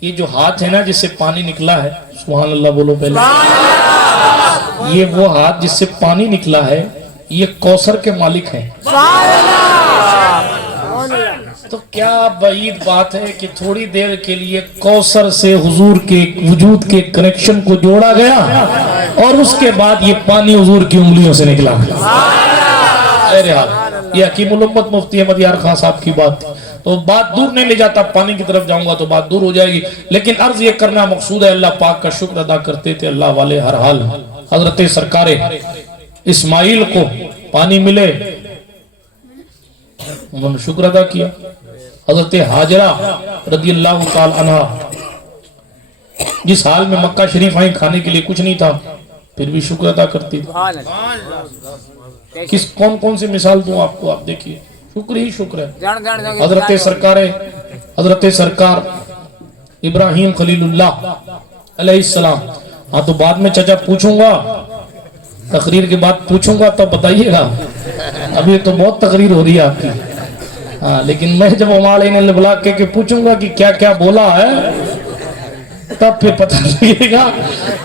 یہ جو ہاتھ ہے نا جس سے پانی نکلا ہے سبحان اللہ بولو پہلے یہ وہ ہاتھ جس سے پانی نکلا ہے یہ کوثر کے مالک ہیں. تو کیا بعید بات ہے کہ تھوڑی دیر کے لیے کوثر سے حضور کے وجود کے کنیکشن کو جوڑا گیا اور اس کے بعد یہ پانی حضور کی انگلیوں سے نکلا. یہ حکیم الامت مفتی احمد یار خان صاحب کی بات تھی. تو بات دور نہیں لے جاتا پانی کی طرف جاؤں گا تو بات دور ہو جائے گی لیکن عرض یہ کرنا مقصود ہے اللہ پاک کا شکر ادا کرتے تھے اللہ والے ہر حال. حضرت سرکار اسماعیل کو پانی ملے انہوں نے شکر ادا کیا. حضرت حاجرہ رضی اللہ تعالی عنہ جس حال میں مکہ شریف آئیں کھانے کے لیے کچھ نہیں تھا پھر بھی شکر ادا کرتی تھی. کون کون سی مثال دوں آپ کو آپ دیکھیے شکر ہی شکر ہے. حضرت سرکار ابراہیم خلیل اللہ علیہ السلام. ہاں تو بعد میں چچا پوچھوں گا تقریر کے بعد پوچھوں گا تو بتائیے گا ابھی تو بہت تقریر ہو رہی ہے آپ کی. ہاں لیکن میں جب ہمارے انہیں بلا کے پوچھوں گا کہ کیا کیا بولا ہے تب پھر پتہ لگے گا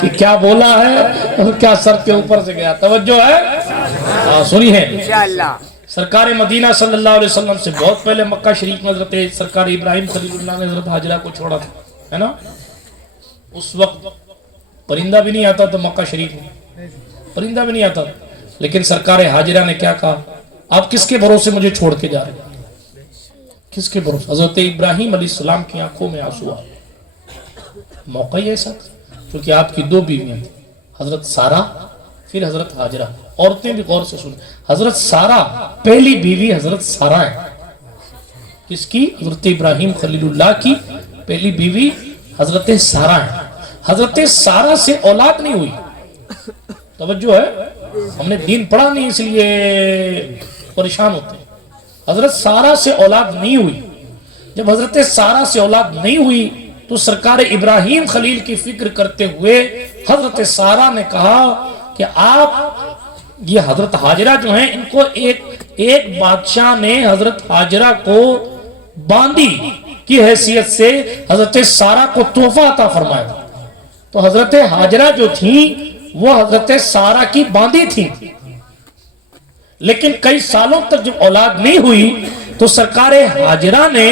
کہ کیا بولا ہے اور کیا سر کے اوپر سے گیا. توجہ ہے سنی ہے. سرکار مدینہ صلی اللہ علیہ وسلم سے بہت پہلے مکہ شریف میں حضرت سرکار ابراہیم خلیل اللہ نے حضرت حاجرہ کو چھوڑا تھا ہے نا. اس وقت پرندہ بھی نہیں آتا تھا مکہ شریف میں پرندہ بھی نہیں آتا لیکن سرکار حاجرہ نے کیا کہا آپ کس کے بھروسے مجھے چھوڑ کے جا رہے ہیں کس کے بھروسے. حضرت ابراہیم علیہ السلام کی آنکھوں میں آنسو آ موقع ہی ایسا کیونکہ آپ کی دو بیویاں تھیں حضرت سارہ پھر حضرت حاجرہ. عورتیں بھی غور سے سنیں حضرت سارہ پہلی بیوی حضرت سارہ ہے. کس کی حضرت ابراہیم خلیل اللہ کی پہلی بیوی حضرت سارہ ہے. حضرت سارہ سے اولاد نہیں ہوئی. توجہ ہے ہم نے دین پڑھا نہیں اس لیے پریشان ہوتے ہیں. حضرت سارہ سے اولاد نہیں ہوئی. جب حضرت سارہ سے اولاد نہیں ہوئی تو سرکار ابراہیم خلیل کی فکر کرتے ہوئے حضرت سارہ نے کہا کہ آپ یہ حضرت حاجرہ جو ہیں ان کو ایک بادشاہ نے حضرت حاجرہ کو باندی کی حیثیت سے حضرت سارہ کو تحفہ عطا فرمایا. تو حضرت حاجرہ جو تھیں وہ حضرت سارہ کی باندی تھیں لیکن کئی سالوں تک جب اولاد نہیں ہوئی تو سرکار حاجرہ نے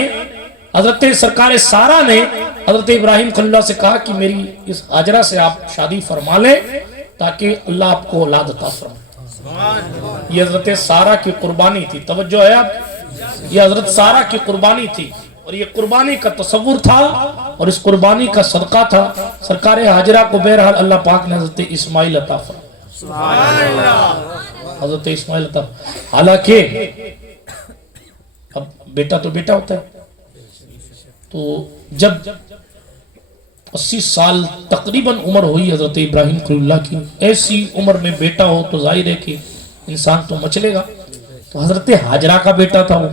حضرت سرکار سارہ نے حضرت ابراہیم خلیل اللہ سے کہا کہ میری اس حاجرہ سے آپ شادی فرما لیں تاکہ اللہ آپ کو اولاد عطا فرمائے. یہ حضرت سارہ کی قربانی تھی. توجہ ہے آپ یہ حضرت سارہ کی قربانی تھی اور یہ قربانی کا تصور تھا اور اس قربانی کا صدقہ تھا. سرکار حاجرہ کو بہرحال اللہ پاک نے حضرت اسماعیل عطا فرمایا. حضرت اسماعیل عطا حالانکہ اب بیٹا تو بیٹا ہوتا ہے تو جب 80 سال تقریباً عمر ہوئی حضرت ابراہیم خلیل اللہ کی ایسی عمر میں بیٹا ہو تو ظاہر ہے کہ انسان تو مچلے گا. تو حضرت حاجرہ کا بیٹا تھا وہ.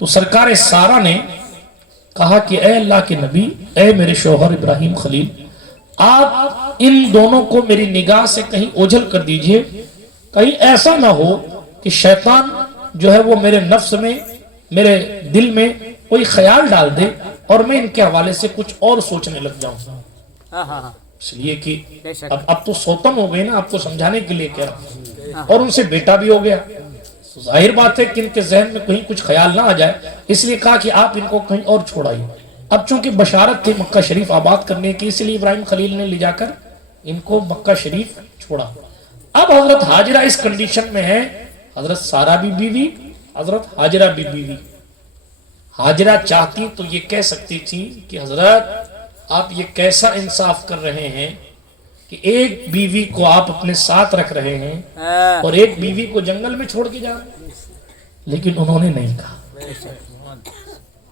تو سرکار سارہ نے کہا کہ اے اللہ کے نبی اے میرے شوہر ابراہیم خلیل آپ ان دونوں کو میری نگاہ سے کہیں اوجھل کر دیجئے کہیں ایسا نہ ہو کہ شیطان جو ہے وہ میرے نفس میں میرے دل میں کوئی خیال ڈال دے اور میں ان کے حوالے سے کچھ اور سوچنے لگ جاؤں. اس لیے کہ بے شک۔ اب تو سوتم ہو گئے نا، آپ کو سمجھانے کے لیے کہہ رہا ہوں، اور ان سے بیٹا بھی ہو گیا، ظاہر بات ہے کہ ان کے ذہن میں کہیں کچھ خیال نہ آ جائے، اس لیے کہا کہ آپ ان کو کہیں اور چھوڑائیے۔ اب چونکہ بشارت تھی مکہ شریف آباد کرنے کی، اس لیے ابراہیم خلیل نے لے جا کر ان کو مکہ شریف چھوڑا۔ اب حضرت حاجرہ اس کنڈیشن میں ہے، حضرت سارہ بھی بیوی، حضرت حاجرہ بھی بیوی۔ حاجرہ چاہتی تو یہ کہہ سکتی تھی کہ حضرت آپ یہ کیسا انصاف کر رہے ہیں کہ ایک بیوی کو آپ اپنے ساتھ رکھ رہے ہیں اور ایک بیوی کو جنگل میں چھوڑ کے جا رہے ہیں، لیکن انہوں نے نہیں کہا۔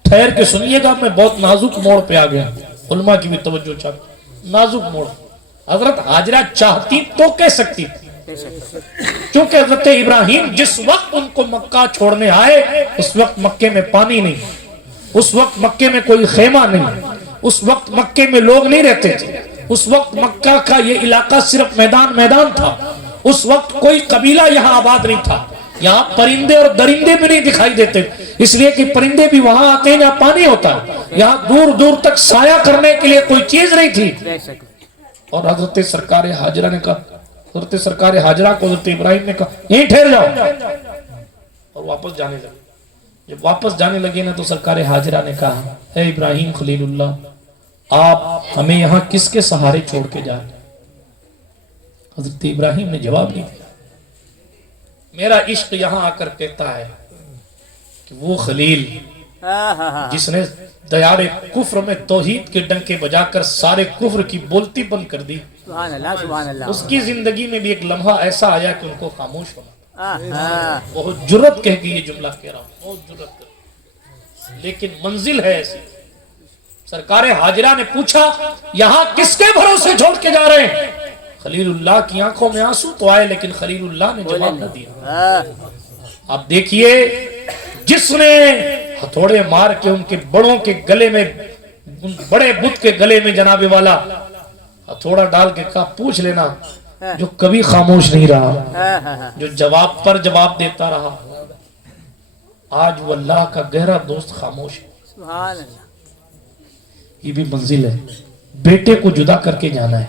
ٹھہر کے سنیے گا، میں بہت نازک موڑ پہ آ گیا، علماء کی بھی توجہ چاہتا، نازک موڑ۔ حضرت حاجرہ چاہتی تو کہہ سکتی تھی، کیونکہ حضرت ابراہیم جس وقت ان کو مکہ چھوڑنے آئے اس وقت مکے میں پانی نہیں، اس وقت مکے میں کوئی خیمہ نہیں، اس وقت مکے میں لوگ نہیں رہتے تھے، اس وقت مکہ کا یہ علاقہ صرف میدان تھا، اس وقت کوئی قبیلہ یہاں آباد نہیں تھا، یہاں پرندے اور درندے بھی نہیں دکھائی دیتے، اس لیے کہ پرندے بھی وہاں آتے ہیں جہاں پانی ہوتا ہے، یہاں دور دور تک سایہ کرنے کے لیے کوئی چیز نہیں تھی۔ اور حضرت سرکار حاجرہ نے کہا، حضرت سرکار حاجرہ کو حضرت ابراہیم نے کہا یہیں ٹھہر جاؤ، اور واپس جانے لگے۔ جب واپس جانے لگے نا تو سرکار حاجرہ نے کہا اے ابراہیم خلیل اللہ، آپ ہمیں یہاں کس کے سہارے چھوڑ کے جا رہے ہیں؟ حضرت ابراہیم نے جواب نہیں دیا۔ میرا عشق یہاں آ کر کہتا ہے کہ وہ خلیل جس نے دیار کفر میں توحید کے ڈنکے بجا کر سارے کفر کی بولتی بند کر دی، سبحان اللہ سبحان اللہ، اس کی زندگی میں بھی ایک لمحہ ایسا آیا کہ ان کو خاموش ہونا۔ بہت جرت کہہ کے یہ جملہ کہہ رہا ہوں، بہت جرت کر، لیکن منزل ہے ایسی۔ سرکار حاجرہ نے پوچھا یہاں کس کے بھروسے چھوڑ کے جا رہے ہیں؟ خلیل اللہ کی آنکھوں میں آنسو تو آئے، لیکن خلیل اللہ نے جواب نہ دیا۔ آپ دیکھیے، جس نے ہتھوڑے مار کے ان کے بڑوں کے گلے میں، ان بڑے بت کے گلے میں جناب والا ہتھوڑا ڈال کے کہا پوچھ لینا، جو کبھی خاموش نہیں رہا، جو جواب پر جواب دیتا رہا، آج وہ اللہ کا گہرا دوست خاموش ہے۔ سبحان اللہ، یہ بھی منزل ہے۔ بیٹے کو جدا کر کے جانا ہے،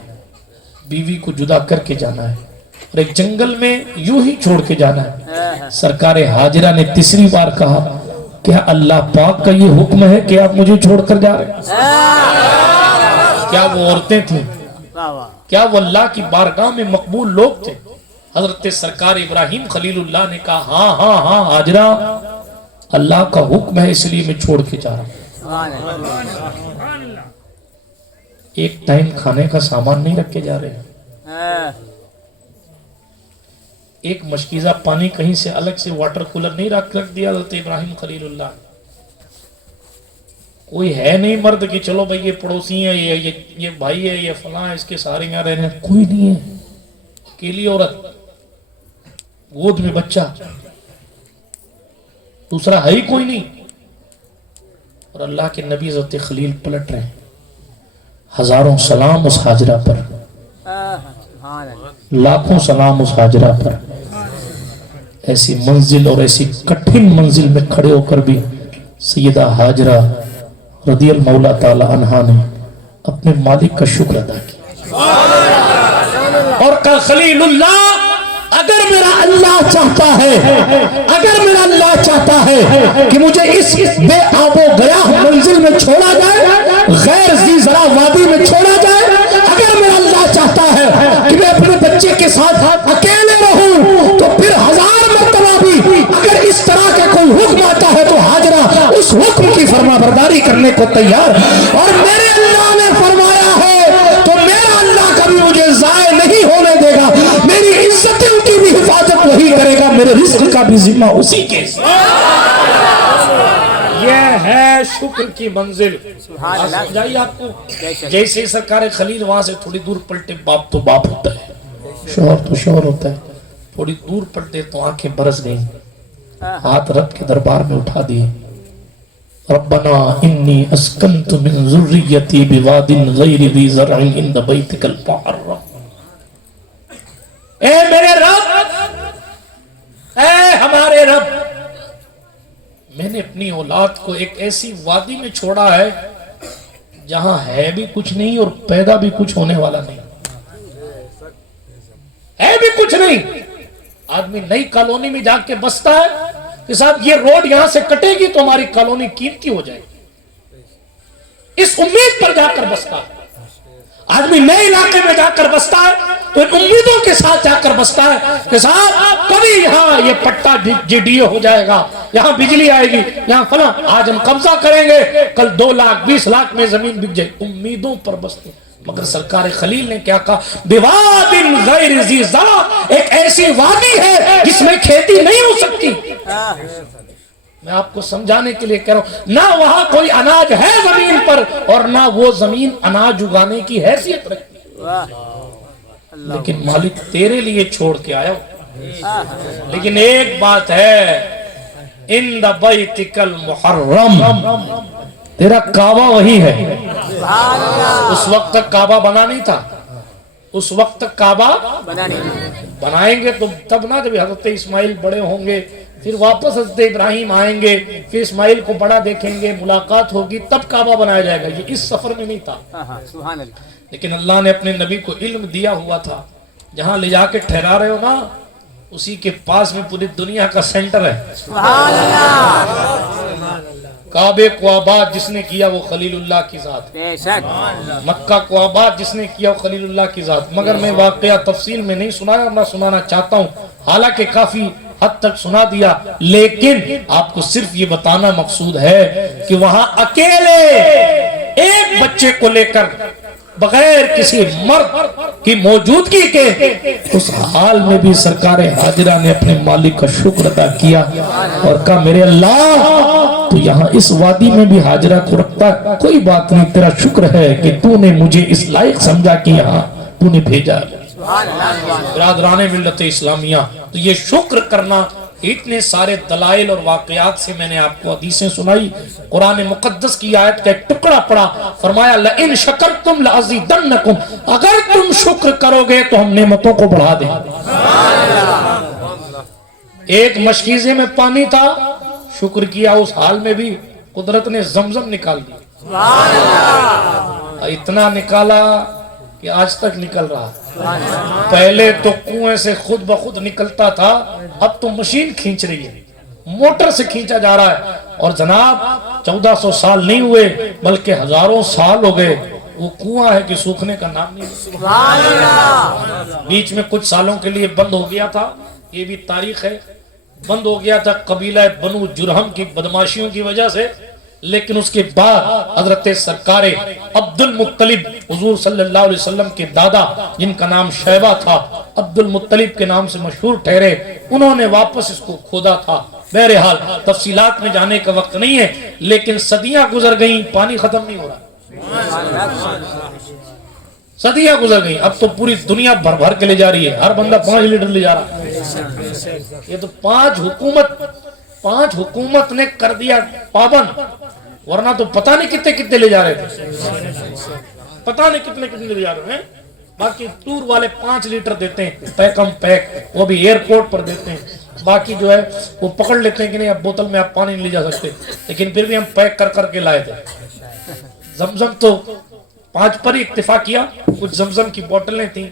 بیوی کو جدا کر کے جانا ہے، اور ایک جنگل میں یوں ہی چھوڑ کے جانا ہے۔ سرکار حاجرہ نے تیسری بار کہا کیا اللہ پاک کا یہ حکم ہے کہ آپ مجھے چھوڑ کر جا رہے ہیں؟ کیا وہ عورتیں تھیں؟ کیا وہ اللہ کی بارگاہ میں مقبول لوگ تھے؟ حضرت سرکار ابراہیم خلیل اللہ نے کہا ہاں ہاں ہاں حاجرہ، اللہ کا حکم ہے اس لیے میں چھوڑ کے جا رہا ہوں۔ ایک ٹائم کھانے کا سامان نہیں رکھ کے جا رہے ہیں، ایک مشکیزہ پانی کہیں سے الگ سے واٹر کولر نہیں رکھ دیا حضرت ابراہیم خلیل اللہ۔ کوئی ہے نہیں مرد کہ چلو بھائی یہ پڑوسی ہیں، یہ بھائی ہے، یہ فلاں ہے، اس کے سارے یہاں رہنے، کوئی نہیں ہے۔ اکیلی عورت، گود میں بچہ، دوسرا ہے ہی کوئی نہیں، اور اللہ کے نبی حضرت خلیل پلٹ رہے ہیں۔ ہزاروں سلام اس حاجرہ پر، لاکھوں سلام اس حاجرہ پر۔ ایسی منزل اور ایسی کٹھن منزل میں کھڑے ہو کر بھی سیدہ حاجرہ رضی اللہ تعالی عنہا نے اپنے مالک کا شکر ادا کیا اور کہا خلیل اللہ، اگر میرا اللہ چاہتا ہے، اگر میرا اللہ چاہتا ہے کہ مجھے اس بے آب و گیاہ منزل میں چھوڑا جائے، غیر ذی زرع وادی میں چھوڑا جائے، اگر میرا اللہ چاہتا ہے کہ میں اپنے بچے کے ساتھ اکیلے رہوں، تو پھر 1000 مرتبہ بھی اگر اس طرح کا کوئی حکم آتا ہے تو حاجرہ اس حکم کی فرما برداری کرنے کو تیار، اور میرے اللہ نے فرمایا ہے تو میرا اللہ کبھی مجھے ضائع نہیں ہونے دے گا، میری عزتوں کی بھی حفاظت وہی کرے گا، میرے رزق کا بھی ذمہ اسی کے ساتھ۔ یہ ہے شکر کی منزل۔ سمجھائیے آپ کو، جیسے سرکار خلیل وہاں سے تھوڑی دور پلٹے، باپ تو باپ ہوتا ہے، شوہر تو شوہر ہوتا ہے، تھوڑی دور پلٹے تو آنکھیں برس گئیں، ہاتھ رب کے دربار میں اٹھا دیے، ربنا انی اسکنت من ذریتی بواد غیر ذی زرع عند بیتک المحرم۔ اے میرے رب، اے ہمارے رب، میں نے اپنی اولاد کو ایک ایسی وادی میں چھوڑا ہے جہاں ہے بھی کچھ نہیں اور پیدا بھی کچھ ہونے والا نہیں، ہے بھی کچھ نہیں، آدمی نئی کالونی میں جا کے بستا ہے کہ صاحب یہ روڈ یہاں سے کٹے گی تو ہماری کالونی قیمتی ہو جائے گی، اس امید پر جا کر بستا ہے۔ آدمی نئے علاقے میں جا کر بستا ہے تو ان امیدوں کے ساتھ جا کر بستا ہے کہ صاحب کبھی یہاں یہ پٹا جی ڈی ہو جائے گا، یہاں بجلی آئے گی، یہاں فلاں، آج ہم قبضہ کریں گے، کل 2 لاکھ 20 لاکھ میں زمین بک جائے، امیدوں پر بستے۔ مگر سرکار خلیل نے کیا کہا؟ بواد غیر ذی زرع، ایک ایسی وادی ہے جس میں کھیتی نہیں ہو سکتی۔ میں آپ کو سمجھانے کے لیے کہہ رہا ہوں، نہ وہاں کوئی اناج ہے زمین پر اور نہ وہ زمین اناج اگانے کی حیثیت رکھتی، لیکن مالک تیرے لیے چھوڑ کے آیا ہوں۔ لیکن ایک بات ہے، عند بیتک المحرم، تیرا کعبہ وہی ہے۔ اس وقت تک کعبہ بنا نہیں تھا، اس وقت تک کعبہ بنائیں گے تو تب نہ، جب حضرت اسماعیل بڑے ہوں گے، پھر واپس حضرت ابراہیم آئیں گے، پھر اسماعیل کو بڑا دیکھیں گے، ملاقات ہوگی، تب کعبہ بنایا جائے گا۔ یہ اس سفر میں نہیں تھا، لیکن اللہ نے اپنے نبی کو علم دیا ہوا تھا، جہاں لے جا کے ٹھہرا رہے ہو نا، اسی کے پاس میں پوری دنیا کا سینٹر ہے۔ کعبے کو آباد جس نے کیا وہ خلیل اللہ کی ذات، مکہ کو آباد جس نے کیا وہ خلیل اللہ کی ذات۔ مگر میں واقعہ تفصیل میں نہیں سنایا اور نہ سنانا چاہتا ہوں، حالانکہ کافی حد تک سنا دیا، لیکن آپ کو صرف یہ بتانا مقصود ہے کہ وہاں اکیلے ایک بچے کو لے کر بغیر کسی مرد کی موجودگی کے اس حال میں بھی سرکار حاجرہ نے اپنے مالک کا شکر ادا کیا اور کہا میرے اللہ تو یہاں اس وادی میں بھی حاجرہ کو رکھتا ہے، کوئی بات نہیں، تیرا شکر ہے کہ تو نے مجھے اس لائق سمجھا کہ یہاں تو نے بھیجا۔ برادران ملت اسلامیہ، تو یہ شکر کرنا، اتنے سارے دلائل اور واقعات سے میں نے آپ کو حدیثیں سنائی، قرآن مقدس کی آیت کا ایک ٹکڑا پڑا، فرمایا لَإِن شَكَرْتُمْ لَأَزِيدَنَّكُمْ، اگر تم شکر کرو گے تو ہم نعمتوں کو بڑھا دیں۔ ایک مشکیزے میں پانی تھا، شکر کیا، اس حال میں بھی قدرت نے زمزم نکال دیا، اتنا نکالا کہ آج تک نکل رہا۔ پہلے تو کنویں سے خود بخود نکلتا تھا، اب تو مشین کھینچ رہی ہے، موٹر سے کھینچا جا رہا ہے، اور جناب 1400 سال نہیں ہوئے بلکہ ہزاروں سال ہو گئے، وہ کنواں ہے کہ سوکھنے کا نام نہیں۔ بیچ میں کچھ سالوں کے لیے بند ہو گیا تھا، یہ بھی تاریخ ہے، بند ہو گیا تھا قبیلہ بنو جرہم کی بدماشیوں کی وجہ سے، لیکن اس کے بعد حضرت سرکار عبد المطلب حضور صلی اللہ علیہ وسلم کے دادا جن کا نام شیبہ تھا، عبد المطلب کے نام سے مشہور ٹھہرے، انہوں نے واپس اس کو کھودا تھا۔ بہرحال تفصیلات میں جانے کا وقت نہیں ہے، لیکن صدیاں گزر گئیں، پانی ختم نہیں ہو رہا، صدیاں گزر گئیں، اب تو پوری دنیا بھر بھر کے لے جا رہی ہے، ہر بندہ 5 لیٹر لے جا رہا ہے۔ یہ تو 5 حکومت نے کر دیا پابند، ورنہ تو پتہ نہیں کتنے لے جا رہے تھے، پتہ نہیں کتنے لے جا رہے ہیں۔ باقی ٹور والے 5 لیٹر دیتے ہیں، پیکم پیک، وہ بھی ایئرپورٹ پر دیتے ہیں، باقی جو ہے وہ پکڑ لیتے ہیں کہ نہیں اب بوتل میں آپ پانی نہیں لے جا سکتے، لیکن پھر بھی ہم پیک کر کے لائے تھے۔ زمزم تو 5 پر ہی اکتفا کیا، کچھ زمزم کی بوٹلیں تھیں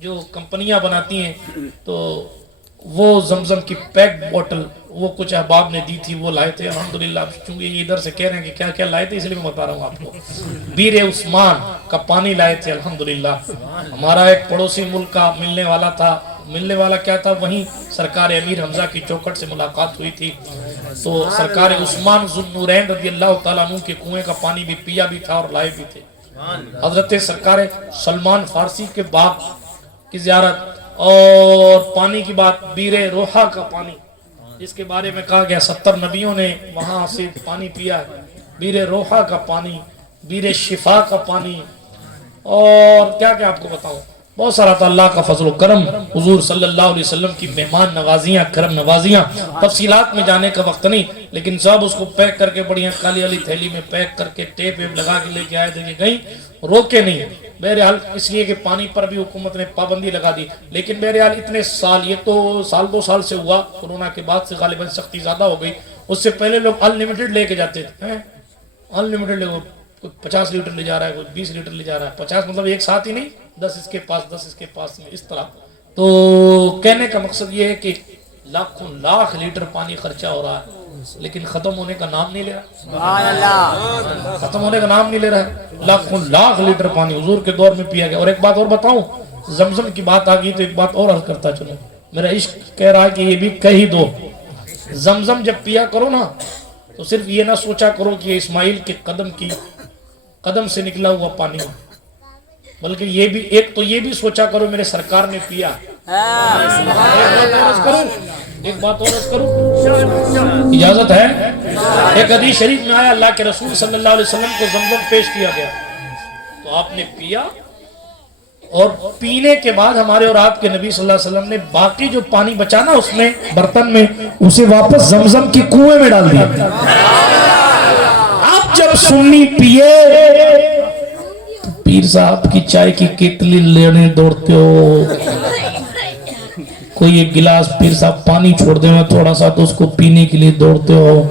جو کمپنیاں بناتی ہیں، تو وہ زمزم کی پیک بوٹل وہ کچھ احباب نے دی تھی، وہ لائے تھے الحمدللہ۔ چونکہ یہ ادھر سے کہہ رہے ہیں کہ کیا لائے تھے، اس لیے میں بتا رہا ہوں آپ کو، بیر عثمان کا پانی لائے تھے الحمدللہ۔ ہمارا ایک پڑوسی ملک کا ملنے والا کیا تھا، وہیں سرکار امیر حمزہ کی چوکھٹ سے ملاقات ہوئی تھی، تو سرکار عثمان ذو النورین رضی اللہ تعالیٰ عنہ کے کنویں کا پانی بھی پیا بھی تھا اور لائے بھی تھے۔ حضرت سرکار سلمان فارسی کے باغ کی زیارت، اور پانی کی بات، بیر روحہ کا پانی جس کے بارے میں کہا گیا 70 نبیوں نے وہاں سے پانی پیا ہے، بیر روحہ کا پانی، بیر شفا کا پانی، اور کیا آپ کو بتاؤں، بہت سارا تھا۔ اللہ کا فضل و کرم، حضور صلی اللہ علیہ وسلم کی مہمان نوازیاں، کرم نوازیاں، تفصیلات میں جانے کا وقت نہیں، لیکن سب اس کو پیک کر کے بڑھیا کالی والی تھیلی میں پیک کر کے ٹیپ لگا کے لے کے آئے تھے، کہیں روکے نہیں۔ بہرحال اس لیے کہ پانی پر بھی حکومت نے پابندی لگا دی، لیکن بہرحال اتنے سال، یہ تو 1-2 سال سے ہوا، کورونا کے بعد سے غالباً سختی زیادہ ہو گئی، اس سے پہلے لوگ انلمیٹڈ لے کے جاتے تھے، انلمیٹڈ لے کوئی 50 لیٹر لے جا رہا ہے، کوئی 20 لیٹر لے جا رہا ہے. 50 مطلب ایک ساتھ ہی نہیں، 10 اس کے پاس 10 اس کے پاس میں، اس طرح. تو کہنے کا مقصد یہ ہے کہ لاکھوں لاکھ لیٹر پانی خرچہ ہو رہا ہے لیکن ختم ہونے کا نام نہیں لے رہا. سبحان اللہ. ختم ہونے کا نام نہیں لے رہا ہے. لاکھوں لاکھ لیٹر پانی حضور کے دور میں پیا گیا. اور ایک بات اور بتاؤں، زمزم کی بات آ گئی تو ایک بات اور عرض کرتا چلوں. میرا عشق کہہ رہا ہے کہ یہ بھی کہہ ہی دو. زمزم جب پیا کرو نا تو صرف یہ نہ سوچا کرو کہ یہ اسماعیل کے قدم سے نکلا ہوا پانی، بلکہ یہ بھی ایک تو یہ بھی سوچا کرو میرے سرکار نے پیا. ایک بات اور عرض کروں، اجازت ہے؟ ایک حدیث شریف میں آیا اللہ کے رسول صلی اللہ علیہ وسلم کو زمزم پیش کیا گیا تو آپ نے پیا، اور پینے کے بعد ہمارے اور آپ کے نبی صلی اللہ علیہ وسلم نے باقی جو پانی بچا نا اس میں برتن میں، اسے واپس زمزم کی کنویں میں ڈال دیا. آپ جب سنی پیے تو پیر صاحب کی چائے کی کیتلی لینے دوڑتے ہو، کوئی ایک گلاس پیر صاحب پانی چھوڑ دے میں تھوڑا سا تو اس کو پینے کے لیے دوڑتے ہو.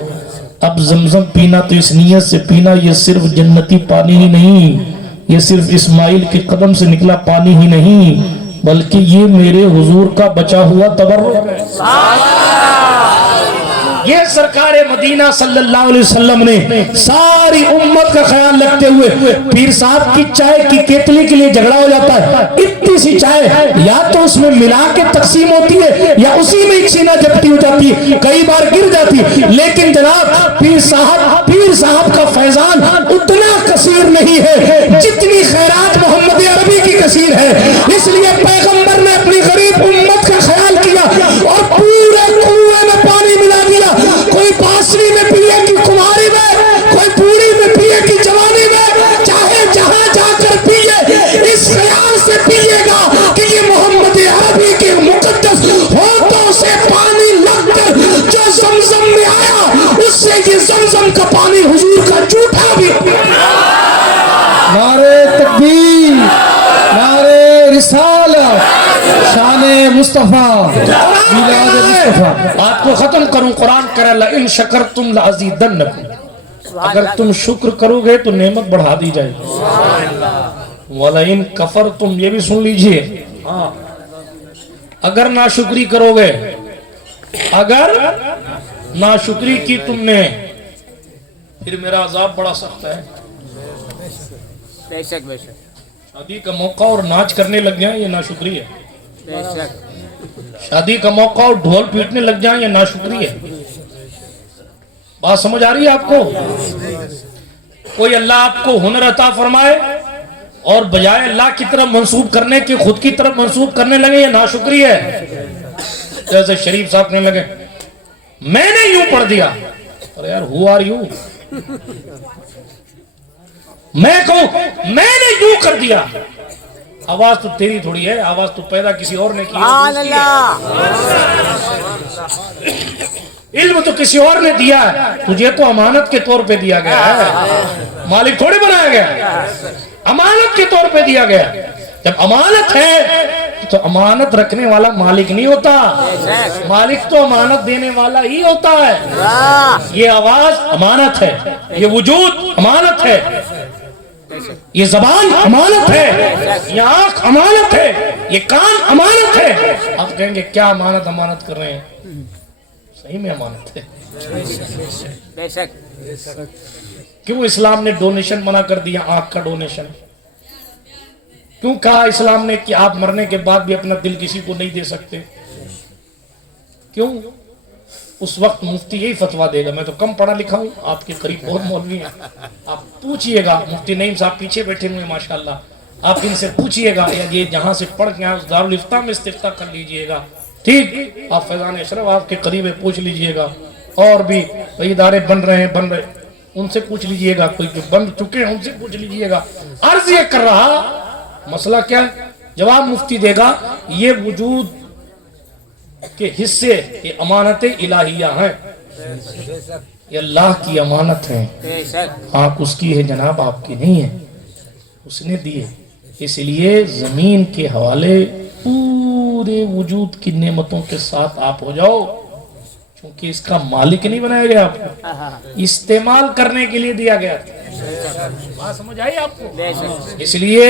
اب زمزم پینا تو اس نیت سے پینا، یہ صرف جنتی پانی ہی نہیں، یہ صرف اسماعیل کے قدم سے نکلا پانی ہی نہیں، بلکہ یہ میرے حضور کا بچا ہوا تبرک ہے. یہ سرکار مدینہ صلی اللہ علیہ وسلم نے ساری امت کا خیال رکھتے ہوئے، پیر صاحب کی چائے کی کیتلی کے لیے جھگڑا ہو جاتا ہے، اتنی سی چائے یا تو اس میں ملا کے تقسیم ہوتی ہے یا اسی میں ایک سینہ جپٹی ہو جاتی ہے، کئی بار گر جاتی ہے، لیکن جناب پیر صاحب کا فیضان اتنا کثیر نہیں ہے جتنی خیرات محمد عربی کی کثیر ہے. اس لیے پیغمبر نے اپنی غریب امت کا خیال کیا اور پورے کنویں میں پانی ملا دیا. کوئی بانسری میں پیے کی کماری میں، کوئی پوری میں پیے کی جوانی میں، چاہے جہاں جا کر پیے اس خیال سے پیے گا کہ یہ محمد عربی کے مقدس ہونٹوں سے پانی لگ کر جو زمزم میں آیا اس سے یہ زمزم کا پانی حضور کا جھوٹا بھی. نعرے تکبیر، نعرے رسالت، شان مصطفیٰ، میلاد مصطفیٰ. بات کو ختم کروں، قرآن کہہ رہا لَإِن شَكَرْتُمْ لَأَزِيدَنَّكُمْ، اگر تم شکر کرو گے تو نعمت بڑھا دی جائے گی. وَلَئِن كَفَرْتُمْ، یہ بھی سن لیجئے، اگر ناشکری کرو گے، اگر ناشکری کی تم نے، پھر میرا عذاب بڑا سخت ہے. بے شک بے شک شادی کا موقع اور ناچ کرنے لگ جائیں یہ ناشکری ہے. بے شک شادی کا موقع اور ڈھول پیٹنے لگ جائیں یہ ناشکری ہے. بات سمجھ آ رہی ہے آپ کو؟ کوئی اللہ آپ کو ہنر عطا فرمائے اور بجائے اللہ کی طرف منسوب کرنے کے خود کی طرف منسوب کرنے لگے یہ ناشکری ہے. جیسے شریف صاحب کہنے لگے میں نے یوں پڑھ دیا، اور یار who are you؟ میں کہوں میں نے یوں کر دیا، آواز تو تیری تھوڑی ہے، آواز تو پیدا کسی اور نے کی سبحان اللہ. علم تو کسی اور نے دیا ہے، تجھے تو امانت کے طور پہ دیا گیا ہے، مالک تھوڑے بنایا گیا ہے، امانت کے طور پہ دیا گیا. جب امانت ہے تو امانت رکھنے والا مالک نہیں ہوتا، مالک تو امانت دینے والا ہی ہوتا ہے. یہ آواز امانت ہے، یہ وجود امانت ہے، یہ زبان امانت ہے، یہ آنکھ امانت ہے، یہ کان امانت ہے. آپ کہیں گے کیا امانت کر رہے ہیں؟ صحیح میں امانت ہے. بے شک کیوں اسلام نے ڈونیشن منع کر دیا؟ آنکھ کا ڈونیشن کیوں کہا اسلام نے کہ آپ مرنے کے بعد بھی اپنا دل کسی کو نہیں دے سکتے؟ کیوں؟ اس وقت مفتی یہی فتویٰ دے گا. میں تو کم پڑھا لکھا ہوں، آپ کے قریب بہت مولوی ہیں، آپ پوچھئے گا. مفتی نعیم صاحب پیچھے بیٹھے ہوئے ماشاءاللہ، آپ ان سے پوچھئے گا، یا یہ جہاں سے پڑھ کے اس دارالفتہ میں استفتاء کر لیجئے گا. ٹھیک، آپ فیضان اشرف آپ کے قریب پوچھ لیجئے گا، اور بھی کئی ادارے بن رہے ان سے پوچھ لیجئے گا، کوئی جو بن چکے ہیں ان سے پوچھ لیجئے گا. عرض یہ کر رہا مسئلہ کیا ہے؟ جواب مفتی دے گا یہ وجود کے حصے یہ امانت الہیہ ہیں، یہ اللہ کی امانت ہے. آنکھ اس کی ہے جناب، آپ کی نہیں ہے، اس نے دیے. اس لیے زمین کے حوالے پورے وجود کی نعمتوں کے ساتھ آپ ہو جاؤ، کیونکہ اس کا مالک نہیں بنایا گیا، آپ کو استعمال کرنے کے لیے دیا گیا. بات سمجھ آئی آپ کو؟ بے شک اس لیے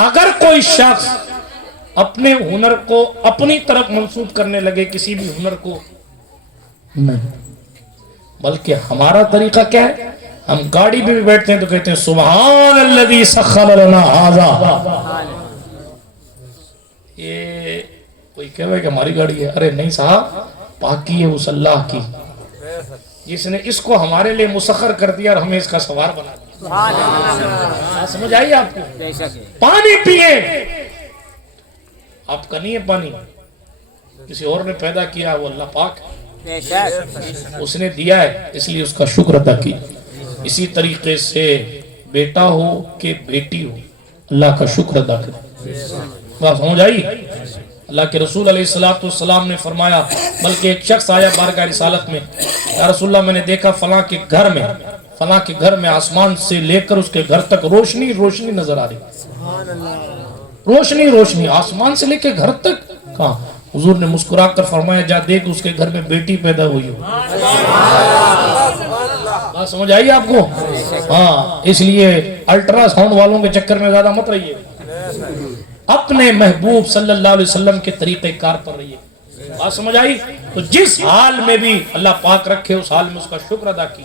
اگر کوئی شخص اپنے ہنر کو اپنی طرف منسوب کرنے لگے کسی بھی ہنر کو، نہیں، بلکہ ہمارا طریقہ کیا ہے؟ ہم گاڑی پہ بھی بیٹھتے ہیں تو کہتے ہیں سبحان الذی سخر لنا ھذا۔ یہ کوئی کہے کہ ہماری گاڑی ہے، ارے نہیں صاحب، پاکی ہے اس اللہ کی جس نے اس کو ہمارے لیے مسخر کر دیا اور ہمیں اس کا سوار بنا دیا۔ سبحان اللہ بات سمجھ آئی آپ کو؟ بے شک پانی پیئے، آپ کا نہیں ہے پانی، کسی اور نے پیدا کیا، وہ اللہ پاک ہے، بے شک اس نے دیا ہے، اس لیے اس کا شکر ادا کیجیے۔ اسی طریقے سے بیٹا ہو کہ بیٹی ہو، اللہ کا شکر ادا کرے۔ بات سمجھ آئی؟ اللہ کے رسول علیہ السلام نے فرمایا، بلکہ ایک شخص آیا بارگاہ رسالت میں، یا رسول اللہ میں نے دیکھا فلاں کے گھر میں آسمان سے لے کر اس کے گھر تک روشنی روشنی نظر آ رہی، روشنی آسمان سے لے کے گھر تک کہاں؟ حضور نے مسکرا کر فرمایا جا دیکھ اس کے گھر میں بیٹی پیدا ہوئی ہو۔ بات سمجھ آئی آپ کو؟ ہاں، اس لیے الٹرا ساؤنڈ والوں کے چکر میں زیادہ مت رہیے، اپنے محبوب صلی اللہ علیہ وسلم کے طریقہ کار پر رہیے۔ بات سمجھ آئی؟ تو جس حال میں بھی اللہ پاک رکھے اس حال میں اس کا شکر ادا کی،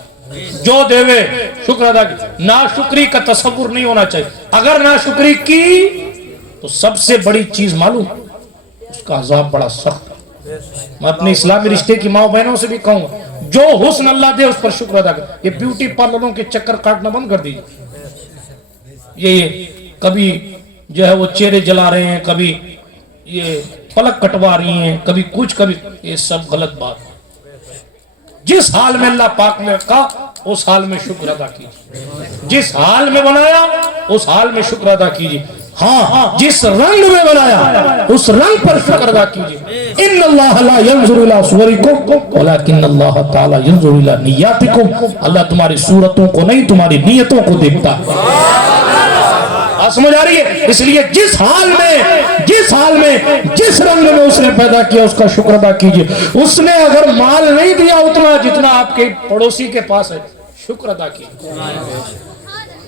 جو دے وے شکر ادا کی، ناشکری کا تصور نہیں ہونا چاہیے۔ اگر ناشکری کی تو سب سے بڑی چیز معلوم، اس کا عذاب بڑا سخت ہے۔ میں اپنے اسلامی رشتے کی ماں بہنوں سے بھی کہوں گا، جو حسن اللہ دے اس پر شکر ادا کر۔ یہ بیوٹی پارلروں کے چکر کاٹنا بند کر دیجیے۔ یہ کبھی جو ہے وہ چہرے جلا رہے ہیں، کبھی یہ پلک کٹوا رہی ہیں، کبھی کچھ، کبھی یہ سب غلط بات ہے۔ جس حال میں اللہ پاک نے کہا اس حال میں شکر ادا کیجیے، جس حال میں بنایا اس حال میں شکر ادا کیجیے۔ ہاں، جس رنگ میں بنایا اس رنگ پر شکر ادا کیجیے۔ ان اللہ لا ينظر الى صورکم ولکن اللہ تعالی ينظر الى نیاتکم۔ اللہ تمہاری صورتوں کو نہیں، تمہاری نیتوں کو دیکھتا ہے۔ سمجھ آ رہی ہے؟ اس لیے جس حال میں جس رنگ میں اس نے پیدا کیا اس کا شکر ادا کیجئے۔ اس نے اگر مال نہیں دیا اتنا جتنا آپ کے پڑوسی کے پاس ہے، شکر ادا کیجئے۔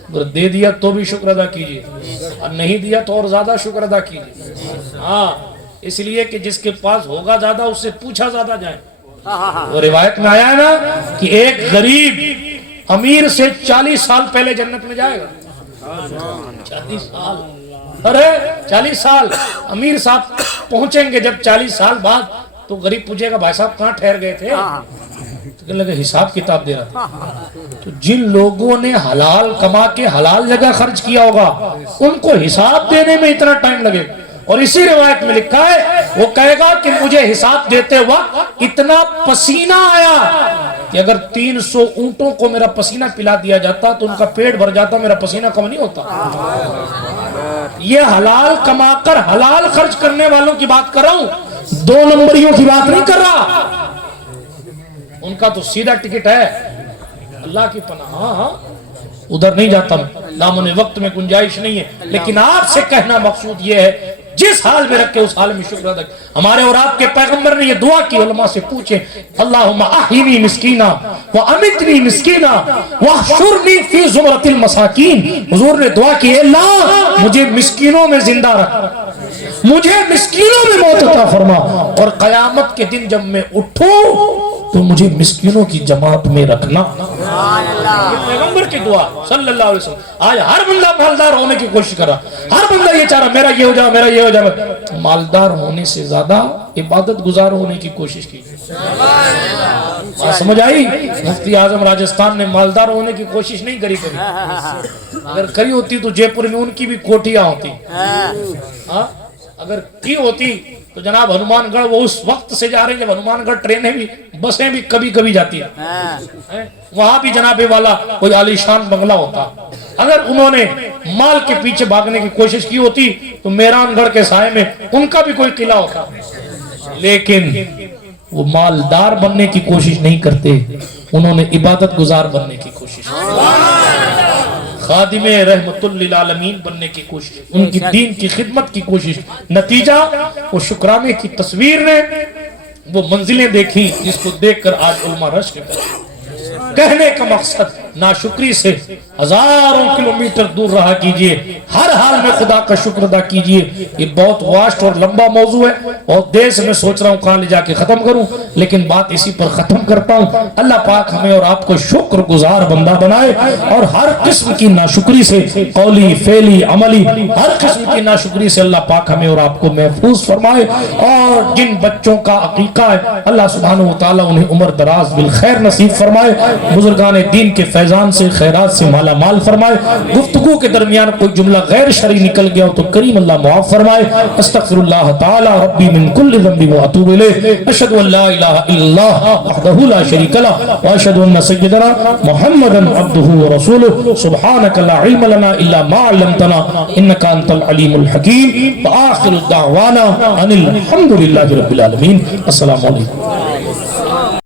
اگر دے دیا تو بھی شکر ادا کیجئے، اور نہیں دیا تو اور زیادہ شکر ادا کیجئے۔ ہاں، اس لیے کہ جس کے پاس ہوگا زیادہ اس سے پوچھا زیادہ جائے۔ وہ روایت میں آیا ہے نا کہ ایک غریب امیر سے 40 سال پہلے جنت میں جائے گا۔ 40 سال، ارے 40 سال امیر صاحب پہنچیں گے جب 40 سال بعد، تو غریب پوچھے گا بھائی صاحب کہاں ٹھہر گئے تھے؟ تو کہنے لگا حساب کتاب دے رہا تھا۔ تو جن لوگوں نے حلال کما کے حلال جگہ خرچ کیا ہوگا ان کو حساب دینے میں اتنا ٹائم لگے گا۔ اور اسی روایت میں لکھا ہے وہ کہے گا کہ مجھے حساب دیتے وقت اتنا پسینہ آیا کہ اگر 300 اونٹوں کو میرا پسینہ پلا دیا جاتا تو ان کا پیٹ بھر جاتا، میرا پسینہ کم نہیں ہوتا۔ یہ حلال کما کر حلال خرچ کرنے والوں کی بات کر رہا ہوں، 2 نمبریوں کی بات نہیں کر رہا۔ ان کا تو سیدھا ٹکٹ ہے اللہ کی پناہ، ہاں ادھر نہیں جاتا، دامن وقت میں گنجائش نہیں ہے۔ لیکن آپ سے کہنا مقصود یہ ہے جس حال میں رکھے اس حال میں شکر ادا کریں۔ ہمارے اور آپ کے پیغمبر نے یہ دعا کی، علماء سے پوچھیں، اللہم احینی مسکینا وامتنی مسکینا واحشرنی فی زمرۃ المساکین۔ حضور نے دعا کی، اے اللہ مجھے مسکینوں میں زندہ رکھ، مجھے مسکینوں میں موت عطا فرما، اور قیامت کے دن جب میں اٹھوں تو مجھے مسکینوں کی جماعت میں رکھنا۔ یہ پیغمبر کی دعا صلی اللہ علیہ وسلم۔ آج ہر بندہ مالدار ہونے کی کوشش کر رہا، ہر بندہ یہ چاہ رہا میرا یہ ہو جائے، میرا یہ ہو جائے۔ مالدار ہونے سے زیادہ عبادت گزار ہونے کی کوشش کی۔ سمجھ آئی؟ مفتی اعظم راجستھان نے مالدار ہونے کی کوشش نہیں کری کبھی، اگر کری ہوتی تو جے پور میں ان کی بھی کوٹیاں ہوتی، اگر کی ہوتی تو جناب ہنومان گڑھ وہ اس وقت سے جا رہے ہیں جب ہنومان گڑھ ٹرینیں بھی بسیں بھی کبھی کبھی جاتی ہیں، وہاں بھی جناب والا کوئی عالیشان بنگلہ ہوتا۔ اگر انہوں نے مال کے پیچھے بھاگنے کی کوشش کی ہوتی تو میران گڑھ کے سائے میں ان کا بھی کوئی قلعہ ہوتا، لیکن وہ مالدار بننے کی کوشش نہیں کرتے، انہوں نے عبادت گزار بننے کی کوشش، خادم رحمت للعالمین بننے کی کوشش، ان کی دین کی خدمت کی کوشش۔ نتیجہ وہ شکرانے کی تصویر نے وہ منزلیں دیکھی جس کو دیکھ کر آج علماء رشک کرتے۔ کہنے کا مقصد ناشکری سے ہزاروں کلومیٹر دور رہا کیجئے، ہر حال میں خدا کا شکر ادا کیجئے۔ یہ بہت واسٹ اور لمبا موضوع ہے، بہت دیر سے میں سوچ رہا ہوں کہاں لے جا کے ختم کروں، لیکن بات اسی پر ختم کرتا ہوں۔ اللہ پاک ہمیں اور آپ کو شکر گزار بندہ بنائے، اور ہر قسم کی ناشکری سے، قولی فعلی عملی ہر قسم کی ناشکری سے اللہ پاک ہمیں اور آپ کو محفوظ فرمائے۔ اور جن بچوں کا عقیقہ ہے اللہ سبحانہ وتعالی انہیں عمر دراز بالخیر نصیب فرمائے، بزرگان دین کے فیضان سے خیرات سے مالا مال فرمائے۔ گفتگو کے درمیان کوئی جملہ غیر شرعی نکل گیا ہو تو کریم اللہ معاف فرمائے۔ استغفر اللہ تعالی ربی من کل ذنب واتوب الیہ، اشہد ان لا الہ الا اللہ وحدہ لا شریک لہ واشہد ان سیدنا محمدا عبدہ ورسولہ، سبحانک لا علم لنا الا ما علمتنا انک انت العلیم الحکیم، وآخر دعوانا ان الحمد للہ رب العالمین۔ السلام علیکم۔